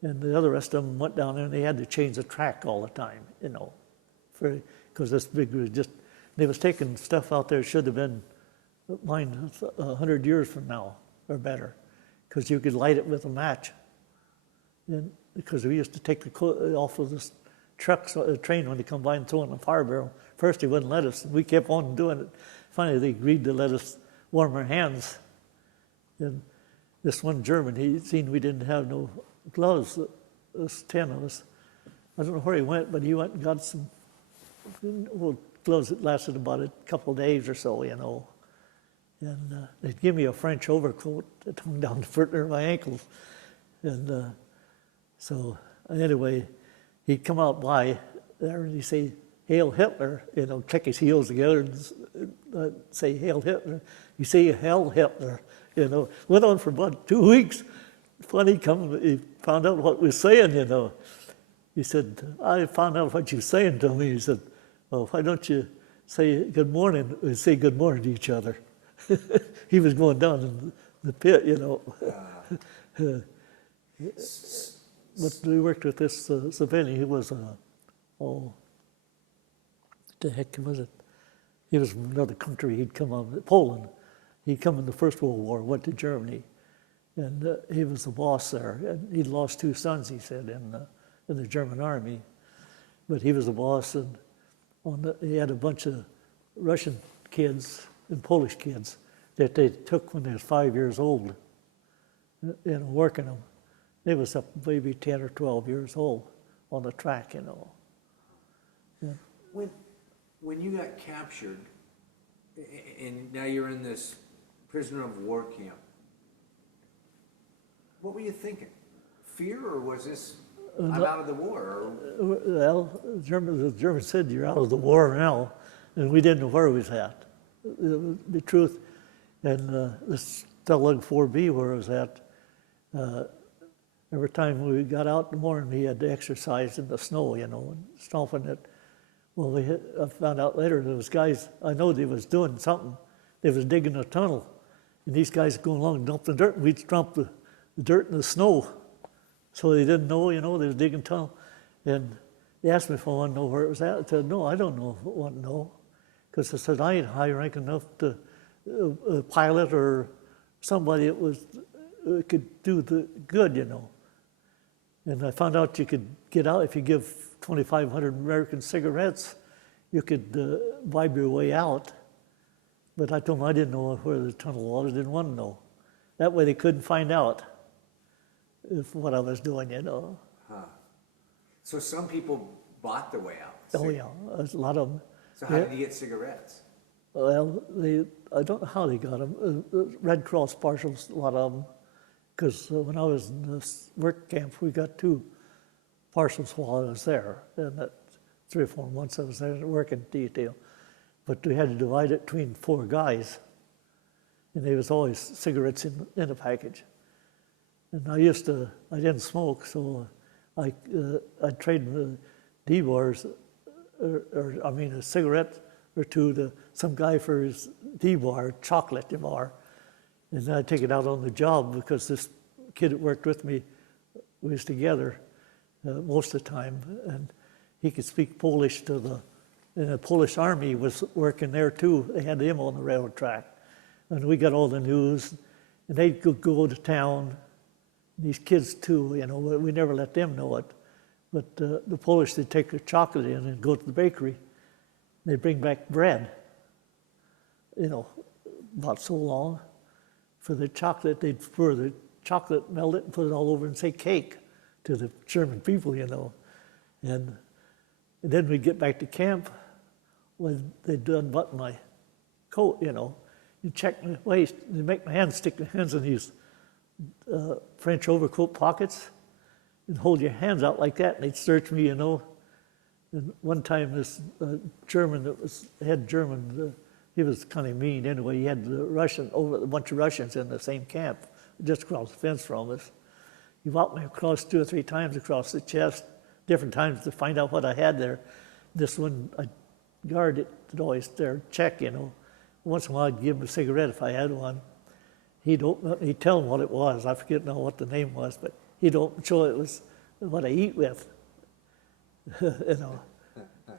And the other rest of them went down there, and they had to change the track all the time, you know, because this big was just, they was taking stuff out there should have been mined 100 years from now or better, because you could light it with a match. And because we used to take the coal off of the trucks, the train when they come by and throw it in a fire barrel. First they wouldn't let us, and we kept on doing it. Finally they agreed to let us warm our hands. And this one German, he seen we didn't have no gloves, there's 10 of us. I don't know where he went, but he went and got some old gloves that lasted about a couple of days or so, you know. And they'd give me a French overcoat that hung down to my ankles. And so anyway, he'd come out by there and he'd say, "Hail Hitler," you know, click his heels together and say, "Hail Hitler." You say, "Hail Hitler," you know. Went on for about 2 weeks. Funny, he found out what we were saying, you know. He said, "I found out what you're saying to me." He said, "Well, why don't you say good morning?" We say good morning to each other. He was going down in the pit, you know. But we worked with this civilian. He was the heck was it? He was from another country. He'd come on Poland. He'd come in the First World War, went to Germany, and he was the boss there. And he'd lost 2 sons, he said, in the German army, but he was the boss. And he had a bunch of Russian kids and Polish kids that they took when they was 5 years old, working them. They was up maybe 10 or 12 years old on the track, Yeah. When you got captured, and now you're in this prisoner of war camp, what were you thinking? Fear, or was this, I'm out of the war? Well, the Germans said, you're out of the war now, and we didn't know where we was at. The truth, and this Stalag 4B where I was at, every time we got out in the morning, we had to exercise in the snow, and stomping it. Well, I found out later there was guys, I know they was doing something. They was digging a tunnel, and these guys going along dumping dirt, and we'd dump the dirt in the snow. So they didn't know, they was digging a tunnel. And they asked me if I wanted to know where it was at. I said, no, I don't know if I want to know. Because I said, I ain't high rank enough to a pilot or somebody that could do the good, And I found out you could get out if you give 2,500 American cigarettes, you could vibe your way out. But I told them I didn't know where the tunnel was. I didn't want to know. That way they couldn't find out what I was doing, Huh. So some people bought their way out. Oh, yeah, a lot of them. So how did you get cigarettes? Well, I don't know how they got them. Red Cross parcels, a lot of them. Because when I was in this work camp, we got 2 parcels while I was there. And that 3 or 4 months I was there working detail. But we had to divide it between 4 guys. And there was always cigarettes in a package. And I didn't smoke, so I'd trade the D-bars, a cigarette or 2 to some guy for his D-bar, chocolate bar. And then I'd take it out on the job because this kid that worked with me, we was together most of the time, and he could speak Polish and the Polish army was working there too. They had him on the railroad track. And we got all the news, and they'd go to town. These kids too, we never let them know it. But the Polish, they'd take their chocolate in and go to the bakery. They'd bring back bread, about so long. For the chocolate, they'd pour the chocolate, melt it, and put it all over and say cake to the German people, And then we'd get back to camp when they'd unbutton my coat, You check my waist, and they make my hands, stick my hands in these French overcoat pockets and hold your hands out like that, and they'd search me, And one time this German that was head German, he was kind of mean anyway. He had a bunch of Russians in the same camp, just across the fence from us. He walked me across 2 or 3 times across the chest, different times to find out what I had there. This one, I guard it, always there, check, Once in a while, I'd give him a cigarette if I had one. He'd open it, he'd tell him what it was. I forget now what the name was, but he'd show it was what I eat with. A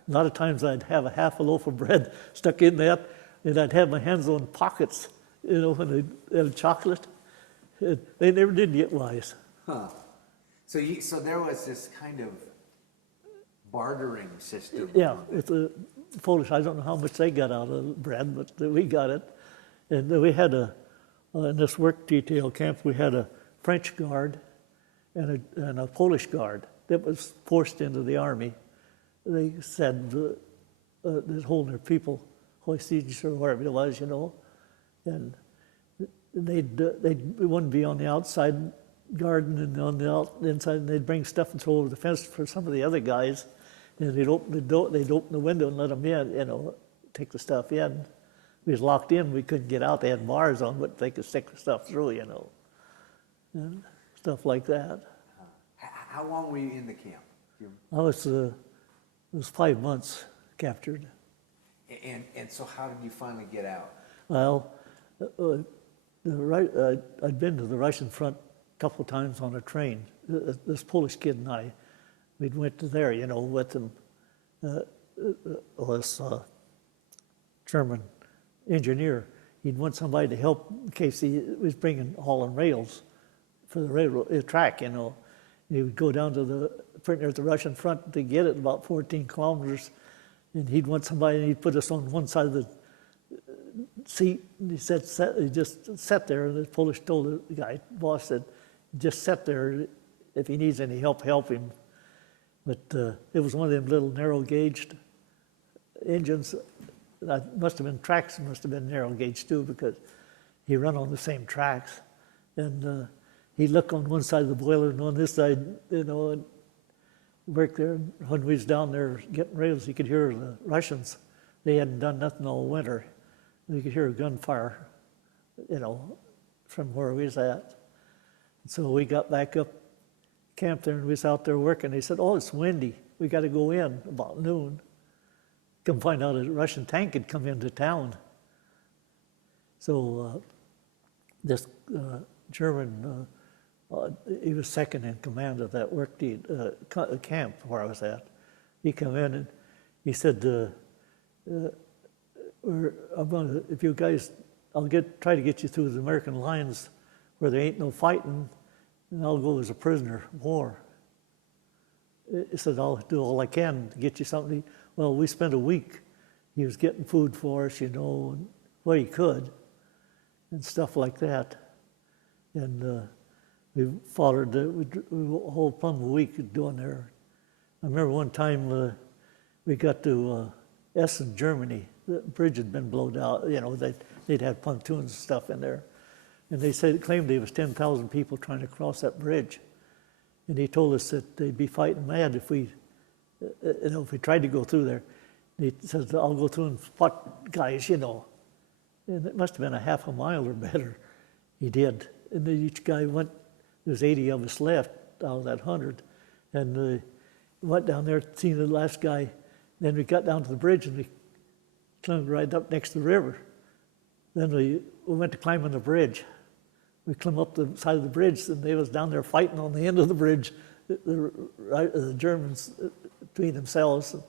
lot of times I'd have a half a loaf of bread stuck in that, and I'd have my hands on pockets, when they had chocolate. They never did get wise. Huh. So there was this kind of bartering system. Yeah, it's a Polish. I don't know how much they got out of the bread, but we got it. And we had in this work detail camp, we had a French guard and a Polish guard that was forced into the army. They said they're holding their people hostage or whatever it was, and they wouldn't be on the outside garden and on the inside, and they'd bring stuff and throw over the fence for some of the other guys, and they'd open the door, they'd open the window and let them in, take the stuff in. We was locked in, we couldn't get out. They had bars on, but they could stick the stuff through, and stuff like that. How long were you in the camp? I was, it was 5 months captured. And so how did you finally get out? Well, I'd been to the Russian front a couple of times on a train. This Polish kid and I, we'd went to there, with them. this German engineer. He'd want somebody to help in case he was hauling rails for the railroad track, you know. He would go down to the Russian front to get it, about 14 kilometers, and he'd want somebody, and he'd put us on one side of the seat, and he just sat there, and the Polish told the guy, boss said, just sit there, if he needs any help, help him. But it was one of them little narrow-gauged engines. That must have been tracks, must have been narrow-gauge too, because he run on the same tracks. And he'd look on one side of the boiler and on this side, you know, and work there. And when we was down there getting rails, you could hear the Russians. They hadn't done nothing all winter. You could hear a gunfire, you know, from where we was at. So we got back up, camped there, and we was out there working. They said, oh, it's windy. We got to go in about noon. Come find out a Russian tank had come into town. So this German, he was second in command of that camp where I was at. He come in and he said, I'm gonna, if you guys, I'll try to get you through the American lines where there ain't no fighting, and I'll go as a prisoner of war. He said, I'll do all I can to get you something to eat. Well, we spent a week. He was getting food for us, you know, what he could, and stuff like that. And we followed a whole plumb a week doing there. I remember one time we got to Essen, Germany. The bridge had been blown out. You know, they'd had pontoons and stuff in there. And they claimed there was 10,000 people trying to cross that bridge. And he told us that they'd be fighting mad if we tried to go through there. And he says, I'll go through and spot guys, you know. And it must have been a half a mile or better. He did. And then each guy went, there's 80 of us left out of that 100. And went down there, seen the last guy. Then we got down to the bridge and we climbed right up next to the river. Then we went to climb on the bridge. We climbed up the side of the bridge, and they was down there fighting on the end of the bridge, the Germans between themselves. And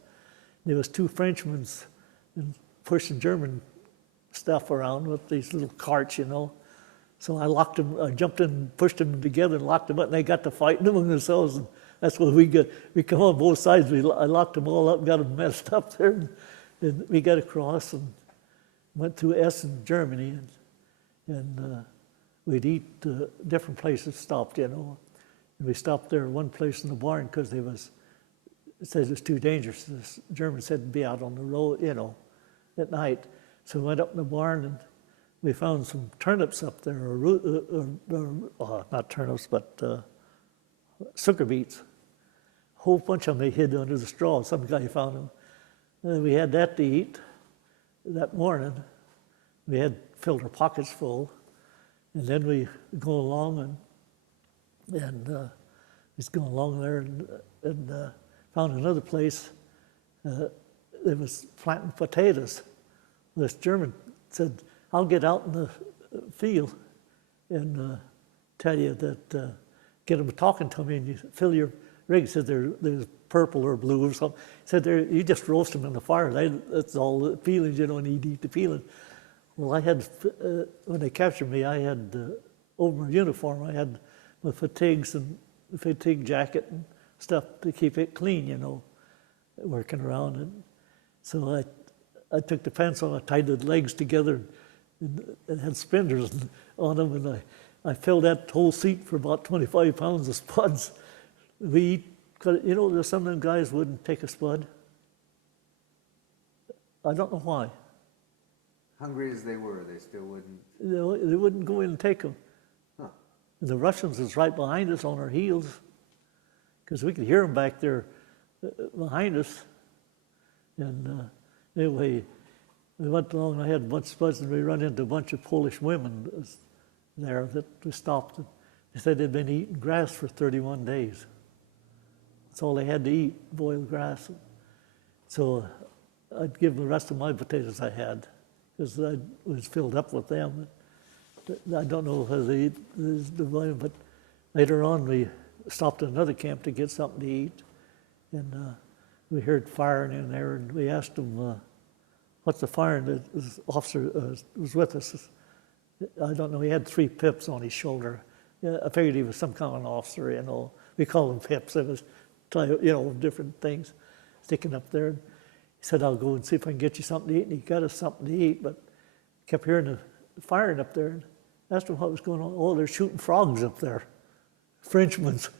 there was two Frenchmen pushing German stuff around with these little carts, you know. So I locked them, I jumped in and pushed them together and locked them up, and they got to fighting among themselves. And that's what we got. We come on both sides. I locked them all up, got them messed up there, and we got across and went through Essen, Germany, and we'd eat different places, stopped, you know. And we stopped there one place in the barn because it said it was too dangerous. The Germans said to be out on the road, you know, at night. So we went up in the barn and we found some turnips up there, not turnips, but sugar beets. A whole bunch of them they hid under the straw. Some guy found them. And we had that to eat that morning. We had filled our pockets full. And then we go along and just going along there and found another place. It was planting potatoes. This German said, I'll get out in the field and tell you that, get them talking to me and you fill your rig. He said there's purple or blue or something. He said you just roast them in the fire. That's all the peelings, you know, and he'd eat the peeling. Well, I had, when they captured me, I had, over my uniform, I had my fatigues and the fatigue jacket and stuff to keep it clean, you know, working around. And so I took the pants on, I tied the legs together and had spinders on them, and I filled that whole seat for about 25 pounds of spuds. We eat, you know, there's some of them guys wouldn't take a spud. I don't know why. Hungry as they were, they still wouldn't. They wouldn't go in and take them. Huh. And the Russians was right behind us on our heels, because we could hear them back there behind us. And anyway, we went along, and I had a bunch of spuds, and we run into a bunch of Polish women there that we stopped. And they said they'd been eating grass for 31 days. That's all they had to eat, boiled grass. So I'd give the rest of my potatoes I had, because I was filled up with them. I don't know how they eat the volume, but later on we stopped at another camp to get something to eat. And we heard firing in there, and we asked him, what's the firing? The officer was with us. I don't know, he had 3 pips on his shoulder. Yeah, I figured he was some kind of an officer, you know. We called them pips. It was, you know, different things sticking up there. He said, I'll go and see if I can get you something to eat. And he got us something to eat, but kept hearing the firing up there. And asked him what was going on. Oh, they're shooting frogs up there. Frenchmen's.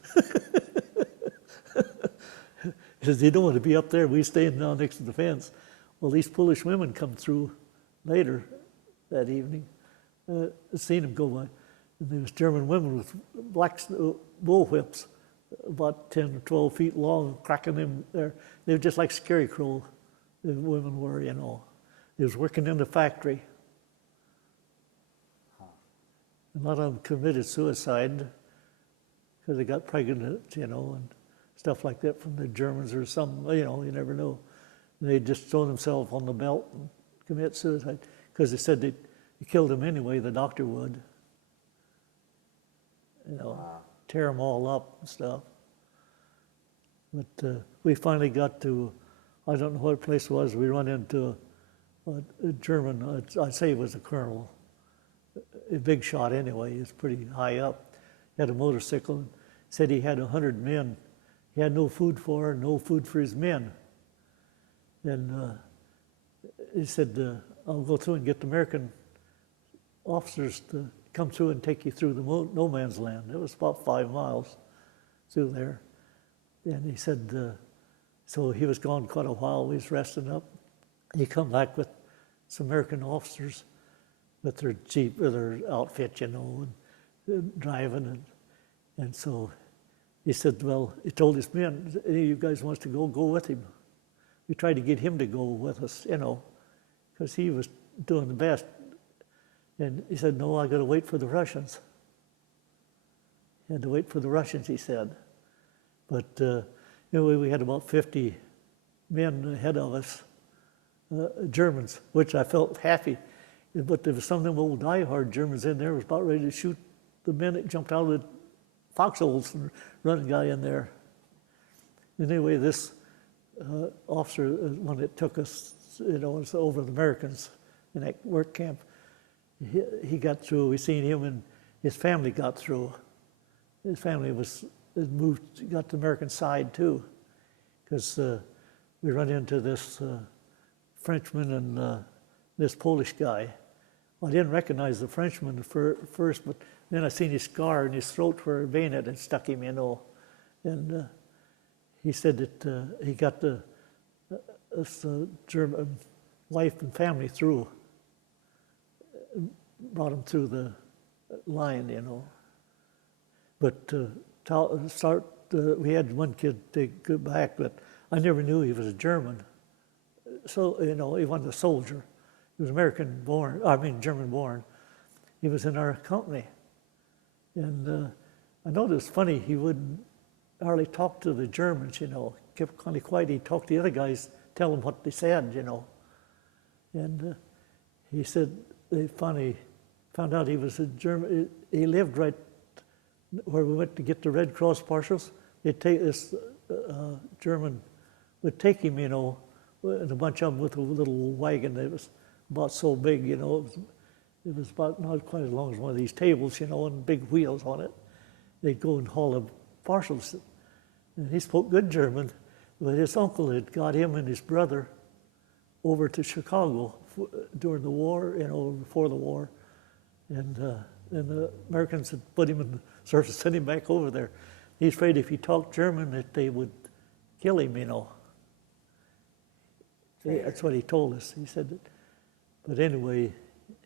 He says, you don't want to be up there. We staying down next to the fence. Well, these Polish women come through later that evening. Seen them go by. And there was German women with black bull whips, about 10 or 12 feet long, cracking them there. They were just like scary crow, the women were, you know. They was working in the factory. A lot of them committed suicide because they got pregnant, you know, and stuff like that from the Germans or some, you know, you never know. And they just throw themselves on the belt and commit suicide because they said they killed them anyway, the doctor would. You know, tear them all up and stuff. But we finally got to, I don't know what place it was, we run into a German, I'd say he was a colonel, a big shot anyway, he was pretty high up. He had a motorcycle, and said he had 100 men. He had no food for his men. And he said, I'll go through and get the American officers to come through and take you through the no man's land. It was about 5 miles through there. And he said, so he was gone quite a while, he was resting up. He come back with some American officers with their jeep, or their outfit, you know, and driving. And so he said, well, he told his men, any of you guys wants to go with him. We tried to get him to go with us, you know, because he was doing the best. And he said, no, I got to wait for the Russians. He had to wait for the Russians, he said. But anyway, we had about 50 men ahead of us, Germans, which I felt happy. But there was some of them old diehard Germans in there who was about ready to shoot the men that jumped out of the foxholes and run a guy in there. And anyway, this officer, one that took us, you know, was over the Americans in that work camp. He got through. We seen him, and his family got through. His family had moved, got to the American side too, because we run into this Frenchman and this Polish guy. Well, I didn't recognize the Frenchman first, but then I seen his scar in his throat where a bayonet had stuck him, you know. And he said that he got this German wife and family through, brought him through the line, you know. But we had one kid go back, but I never knew he was a German. So, you know, he wasn't a soldier. He was German born. He was in our company. And I know it was funny, he wouldn't hardly talk to the Germans, you know, kept kind of quiet. He'd talk to the other guys, tell them what they said, you know. And he said they finally found out he was a German. He lived right where we went to get the Red Cross parcels. They'd take this German, would take him, you know, and a bunch of them with a little wagon that was about so big, you know. It was about not quite as long as one of these tables, you know, and big wheels on it. They'd go and haul the parcels. And he spoke good German, but his uncle had got him and his brother over to Chicago during the war, you know, before the war. And the Americans had put him in the service, sent him back over there. He's afraid if he talked German that they would kill him, you know. That's what he told us. He said that. But anyway,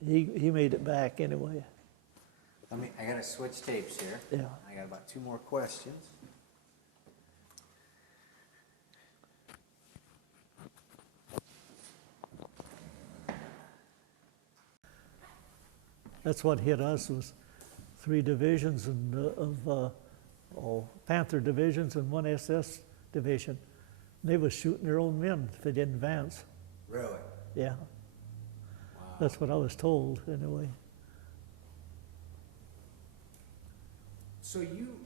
he made it back anyway. I gotta switch tapes here. Yeah. I got about 2 more questions. That's what hit us was 3 divisions of Panther divisions and 1 SS division. They was shooting their own men if they didn't advance. Really? Yeah. Wow. That's what I was told anyway. So you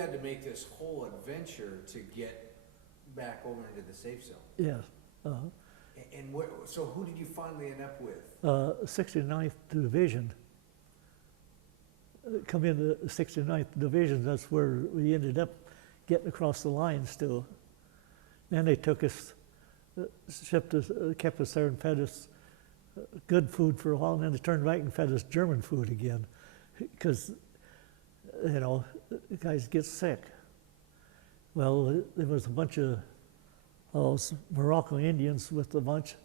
had to make this whole adventure to get back over into the safe zone. Yes. And where, so who did you finally end up with? 69th Division. Come into the 69th Division, that's where we ended up getting across the lines to. Then they took us, shipped us, kept us there and fed us good food for a while, and then they turned back and fed us German food again, because, you know, the guys get sick. Well, there was a bunch of those Moroccan Indians with a bunch,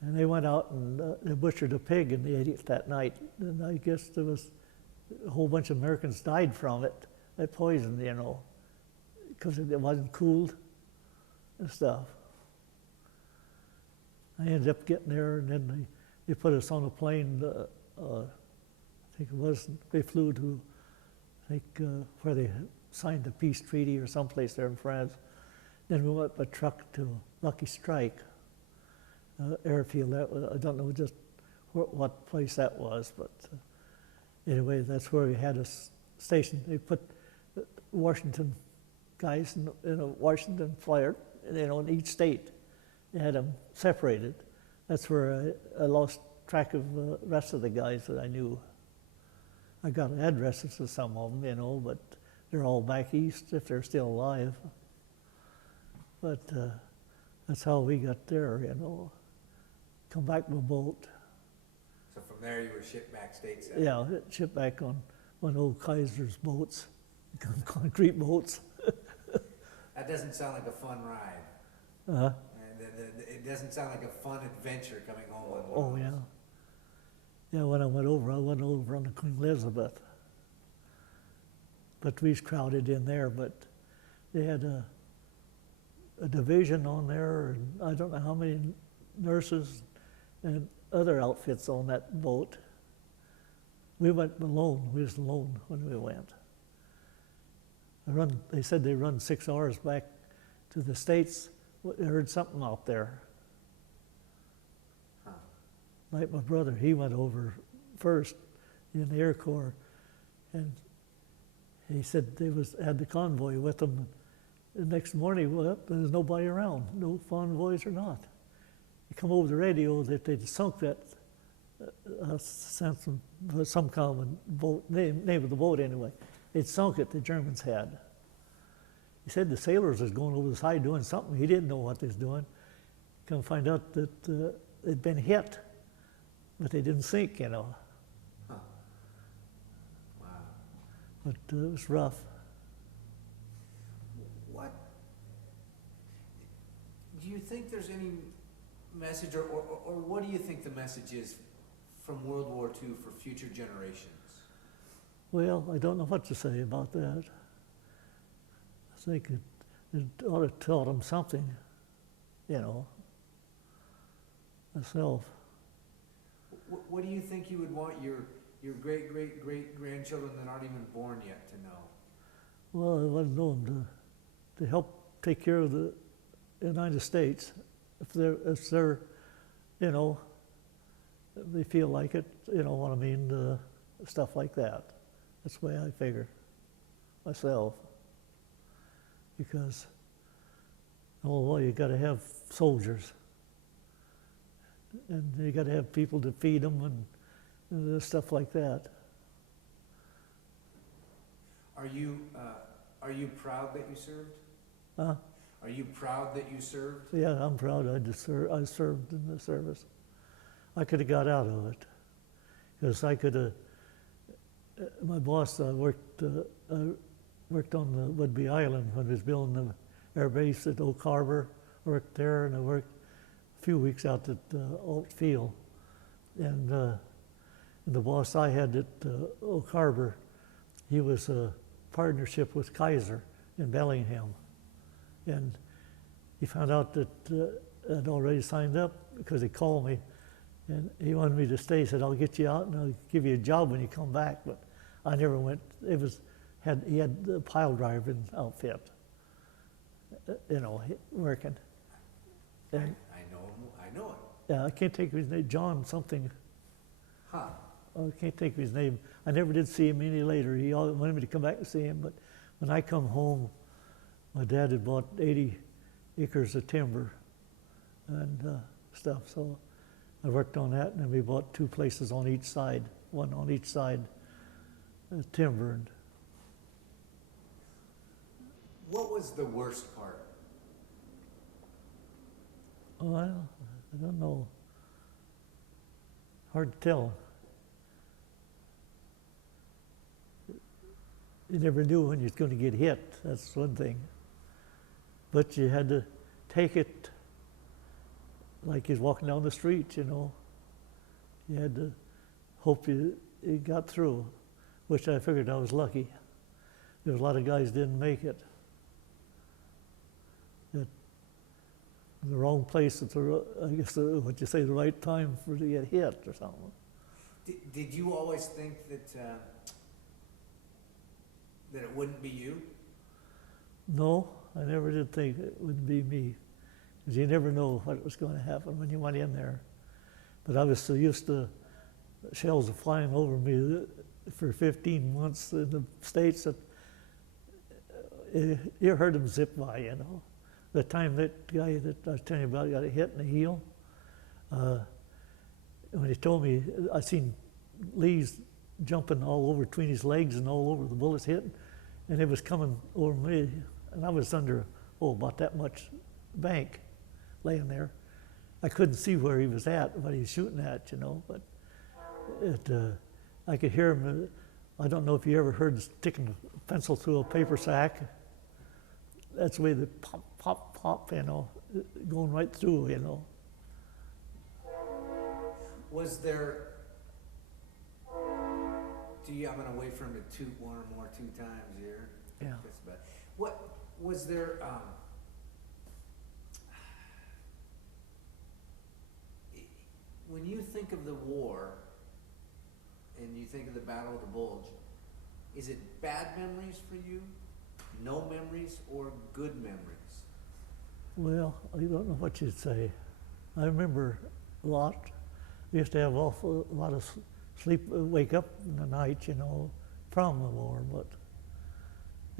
and they went out and they butchered a pig and they ate it that night. And I guess there was a whole bunch of Americans died from it, that poison, you know, because it wasn't cooled and stuff. I ended up getting there, and then they put us on a plane. I think it was, they flew to, I think, where they signed the peace treaty or someplace there in France. Then we went by truck to Lucky Strike airfield. That was, I don't know just what place that was, but anyway, that's where we had a station. They put Washington guys in a Washington flyer, you know, in each state. They had them separated. That's where I lost track of the rest of the guys that I knew. I got addresses to some of them, you know, but they're all back east if they're still alive. But that's how we got there, you know. Come back with a boat. So from there you were shipped back stateside? Yeah, shipped back on one of old Kaiser's boats, concrete boats. That doesn't sound like a fun ride. Uh-huh. It doesn't sound like a fun adventure coming home on one Oh, of yeah. those. Yeah, when I went over on the Queen Elizabeth. But we was crowded in there, but they had a division on there, and I don't know how many nurses and other outfits on that boat. We went alone. We was alone when we went. They said they run 6 hours back to the States. They heard something out there. Huh. Like my brother, he went over first in the Air Corps, and he said they had the convoy with them. The next morning, well, there was nobody around, no convoys or not. They come over the radio that they'd sunk that, some common boat, name of the boat anyway. They'd sunk it, the Germans had. He said the sailors was going over the side doing something. He didn't know what they was doing. Come find out that they'd been hit, but they didn't sink, you know. Huh. Wow. But it was rough. What do you think there's any message, or what do you think the message is from World War II for future generations? Well, I don't know what to say about that. I think it ought to tell them something, you know, myself. What do you think you would want your great-great-great-grandchildren that aren't even born yet to know? Well, I want them to help take care of the United States. If they're, you know, they feel like it, you know what I mean, stuff like that. That's the way I figure myself. Because, oh, well, you got to have soldiers, and you got to have people to feed them and stuff like that. Are you proud that you served? Huh? Are you proud that you served? Yeah, I'm proud I served in the service. I could have got out of it, because I could have. My boss worked on the Whidbey Island when he was building the air base at Oak Harbor. Worked there, and I worked a few weeks out at Alt Field. And the boss I had at Oak Harbor, he was a partnership with Kaiser in Bellingham. And he found out that I'd already signed up because he called me, and he wanted me to stay. He said, "I'll get you out and I'll give you a job when you come back." But I never went. He had the pile driving outfit, you know, working. And I know it. yeah, I can't think of his name. John something. Huh. I can't think of his name. I never did see him any later. He always wanted me to come back and see him, but when I come home, my dad had bought 80 acres of timber and stuff. So I worked on that, and then we bought 2 places on each side, one on each side, timber. And What was the worst part? well, I don't know. Hard to tell. You never knew when you was going to get hit. That's one thing. But you had to take it like you was walking down the street, you know. You had to hope you got through, which I figured I was lucky. There was a lot of guys didn't make it. That the wrong place at the, I guess, what you say, the right time for to get hit or something. Did you always think that that it wouldn't be you? No, I never did think it would be me, because you never know what was going to happen when you went in there. But I was so used to shells flying over me for 15 months in the States that you heard them zip by, you know. The time that guy that I was telling you about got a hit in the heel, when he told me, I seen Lee's jumping all over between his legs and all over the bullets hitting, and it was coming over me, and I was under, about that much bank laying there. I couldn't see where he was at, what he was shooting at, you know, but I could hear him. I don't know if you ever heard sticking a pencil through a paper sack. That's the way the pop, pop, pop, you know, going right through, you know. Was there, I'm gonna wait for him to toot one or more 2 times here. Yeah. That's about, what, was there, when you think of the war and you think of the Battle of the Bulge, is it bad memories for you, no memories, or good memories? Well, I don't know what you'd say. I remember a lot. We used to have a lot of sleep, wake up in the night, you know, from the war, but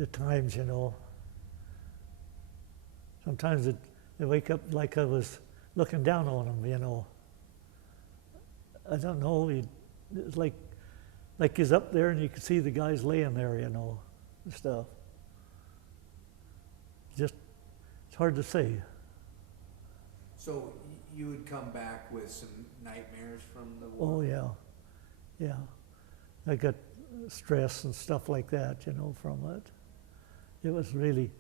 at times, you know, sometimes they wake up like I was looking down on them, you know. I don't know, it's like he's up there and you could see the guys laying there, you know, and stuff. Just, it's hard to say. So you would come back with some nightmares from the war? Oh, yeah, yeah. I got stress and stuff like that, you know, from it. It was really,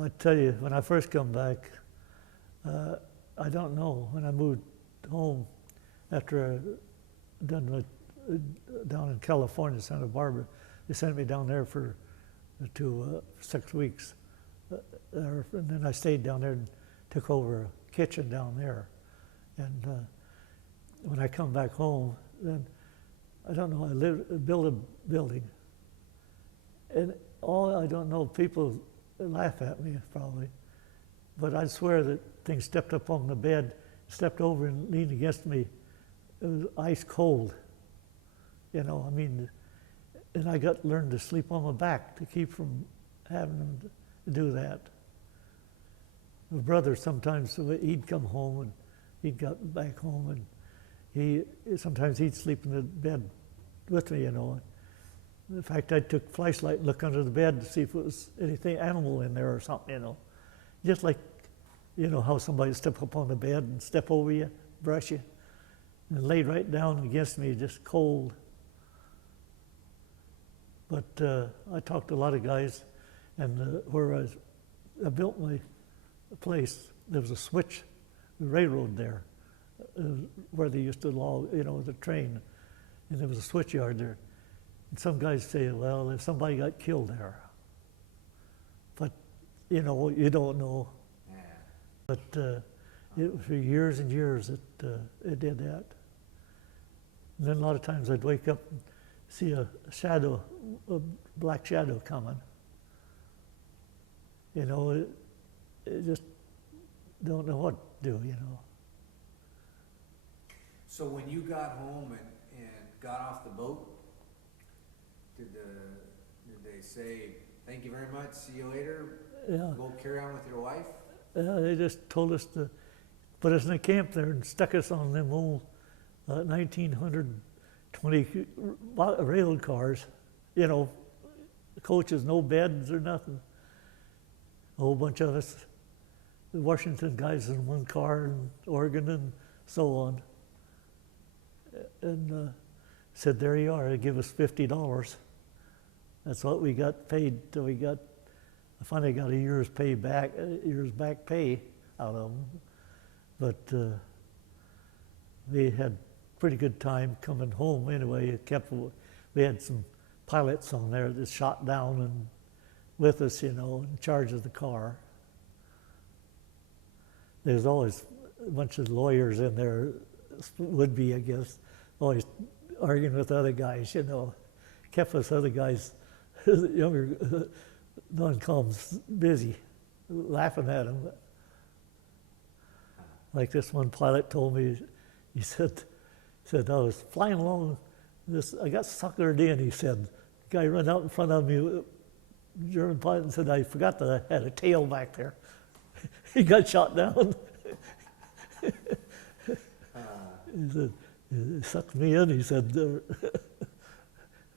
I tell you, when I first come back, I don't know, when I moved home after I done down in California, Santa Barbara, they sent me down there for 6 weeks. And then I stayed down there and took over a kitchen down there. And when I come back home, then I don't know, I built a building. And I don't know, people laugh at me probably, but I swear that things stepped up on the bed, stepped over and leaned against me. It was ice cold, you know, I mean, and I learned to sleep on my back to keep from having them to do that. My brother sometimes, he'd come home and he'd got back home and sometimes he'd sleep in the bed with me, you know. In fact, I took flashlight and looked under the bed to see if it was anything animal in there or something, you know. Just like, you know, how somebody step up on the bed and step over you, brush you, and laid right down against me, just cold. But I talked to a lot of guys, and where I built my place, there was a switch, the railroad there, where they used to log, you know, the train, and there was a switch yard there. And some guys say, well, if somebody got killed there. But, you know, you don't know. Yeah. But for years and years it did that. And then a lot of times I'd wake up and see a shadow, a black shadow coming. You know, it just don't know what to do, you know. So when you got home and got off the boat, did they say, Thank you very much. See you later. Yeah. Go carry on with your life. They just told us to put us in a camp there and stuck us on them old 1920 rail cars, you know, coaches, no beds or nothing. A whole bunch of us, the Washington guys in one car, and Oregon and so on. And said, there you are, they give us $50. That's what we got paid till I finally got a year's back pay out of them. But we had pretty good time coming home anyway. We had some pilots on there that shot down and with us, you know, in charge of the car. There's always a bunch of lawyers in there, would be, I guess, always arguing with other guys, you know. Kept us other guys, younger non-coms, busy, laughing at them. Like this one pilot told me, he said I was flying along I got suckered in, he said. The guy ran out in front of me, German pilot, and said, I forgot that I had a tail back there. He got shot down. He said, it sucked me in, he said.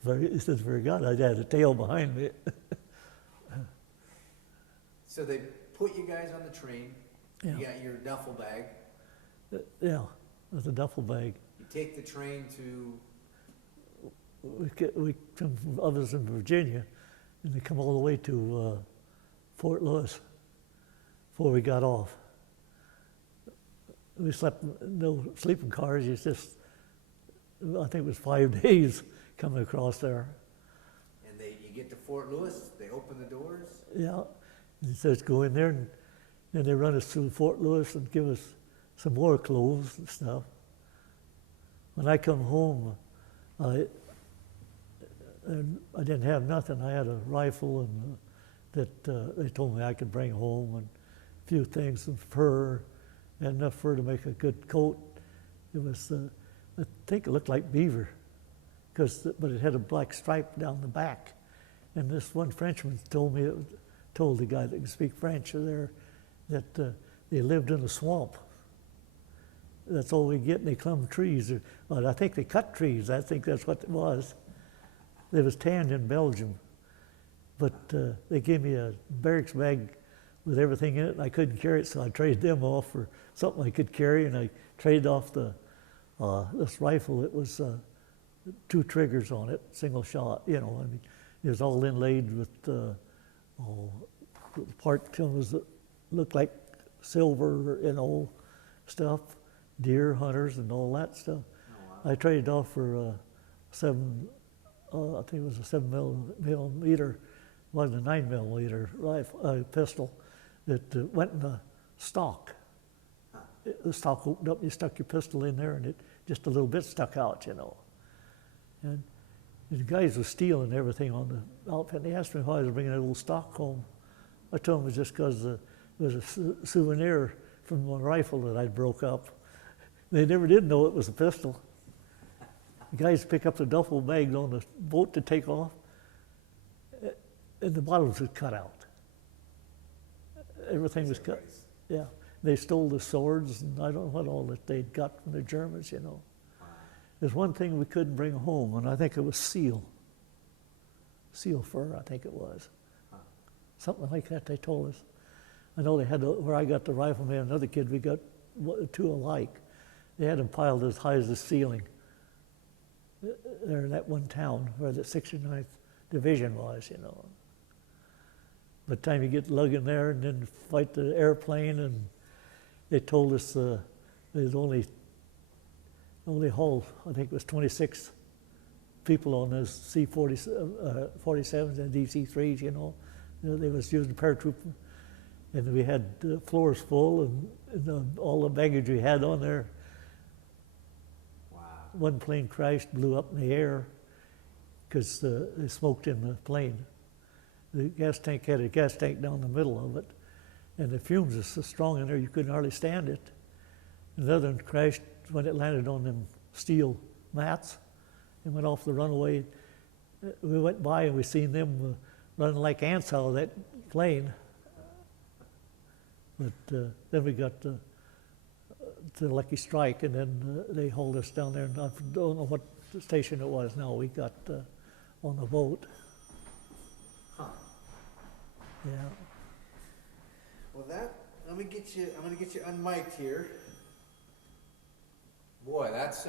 He said, forgot I had a tail behind me. So they put you guys on the train. Yeah. You got your duffel bag. Yeah, with a duffel bag. You take the train to. We come from others in Virginia, and they come all the way to Fort Lewis before we got off. We slept, no sleeping cars, it's just, I think it was 5 days coming across there. And you get to Fort Lewis, they open the doors? Yeah, it says go in there, and then they run us through Fort Lewis and give us some more clothes and stuff. When I come home, I didn't have nothing. I had a rifle and that they told me I could bring home, and a few things, and fur, and enough fur to make a good coat. It was, I think it looked like beaver, but it had a black stripe down the back. And this one Frenchman told the guy that could speak French there that they lived in a swamp. That's all we get, and they clumb trees. But I think they cut trees. I think that's what it was. It was tanned in Belgium. But they gave me a barracks bag with everything in it, and I couldn't carry it, so I traded them off for something I could carry, and I traded off this rifle. It was 2 triggers on it, single shot, you know. I mean, it was all inlaid with the part comes looked like silver and all stuff, deer hunters and all that stuff. Oh, wow. I traded off for I think it was a 7mm, wasn't a 9mm rifle, pistol that went in the stock. Huh. The stock opened up, you stuck your pistol in there, and it just a little bit stuck out, you know. And the guys were stealing everything on the outfit. They asked me why I was bringing a little stock home. I told them it was just because it was a souvenir from my rifle that I broke up. They never did know it was a pistol. The guys pick up the duffel bags on the boat to take off, and the bottoms was cut out. Everything was cut. Yeah, they stole the swords, and I don't know what all that they'd got from the Germans, you know. There's one thing we couldn't bring home, and I think it was seal fur, I think it was. Something like that they told us. I know they had, where I got the rifle, man, another kid, we got 2 alike. They had them piled as high as the ceiling. There in that one town where the 69th Division was, you know. By the time you get lugging there and then fight the airplane, and they told us there's only hauled, I think it was 26 people on those C-47s and DC-3s, you know. They was using paratroop, and we had floors full, and all the baggage we had on there. Wow. One plane crashed, blew up in the air because they smoked in the plane. The gas tank had a gas tank down the middle of it, and the fumes were so strong in there you couldn't hardly stand it. Another one crashed when it landed on them steel mats and went off the runway. We went by and we seen them running like ants out of that plane. But then we got to Lucky Strike, and then they hauled us down there, and I don't know what station it was now. We got on the boat. Huh. Yeah. Well, I'm gonna get you unmiked here. Boy, that's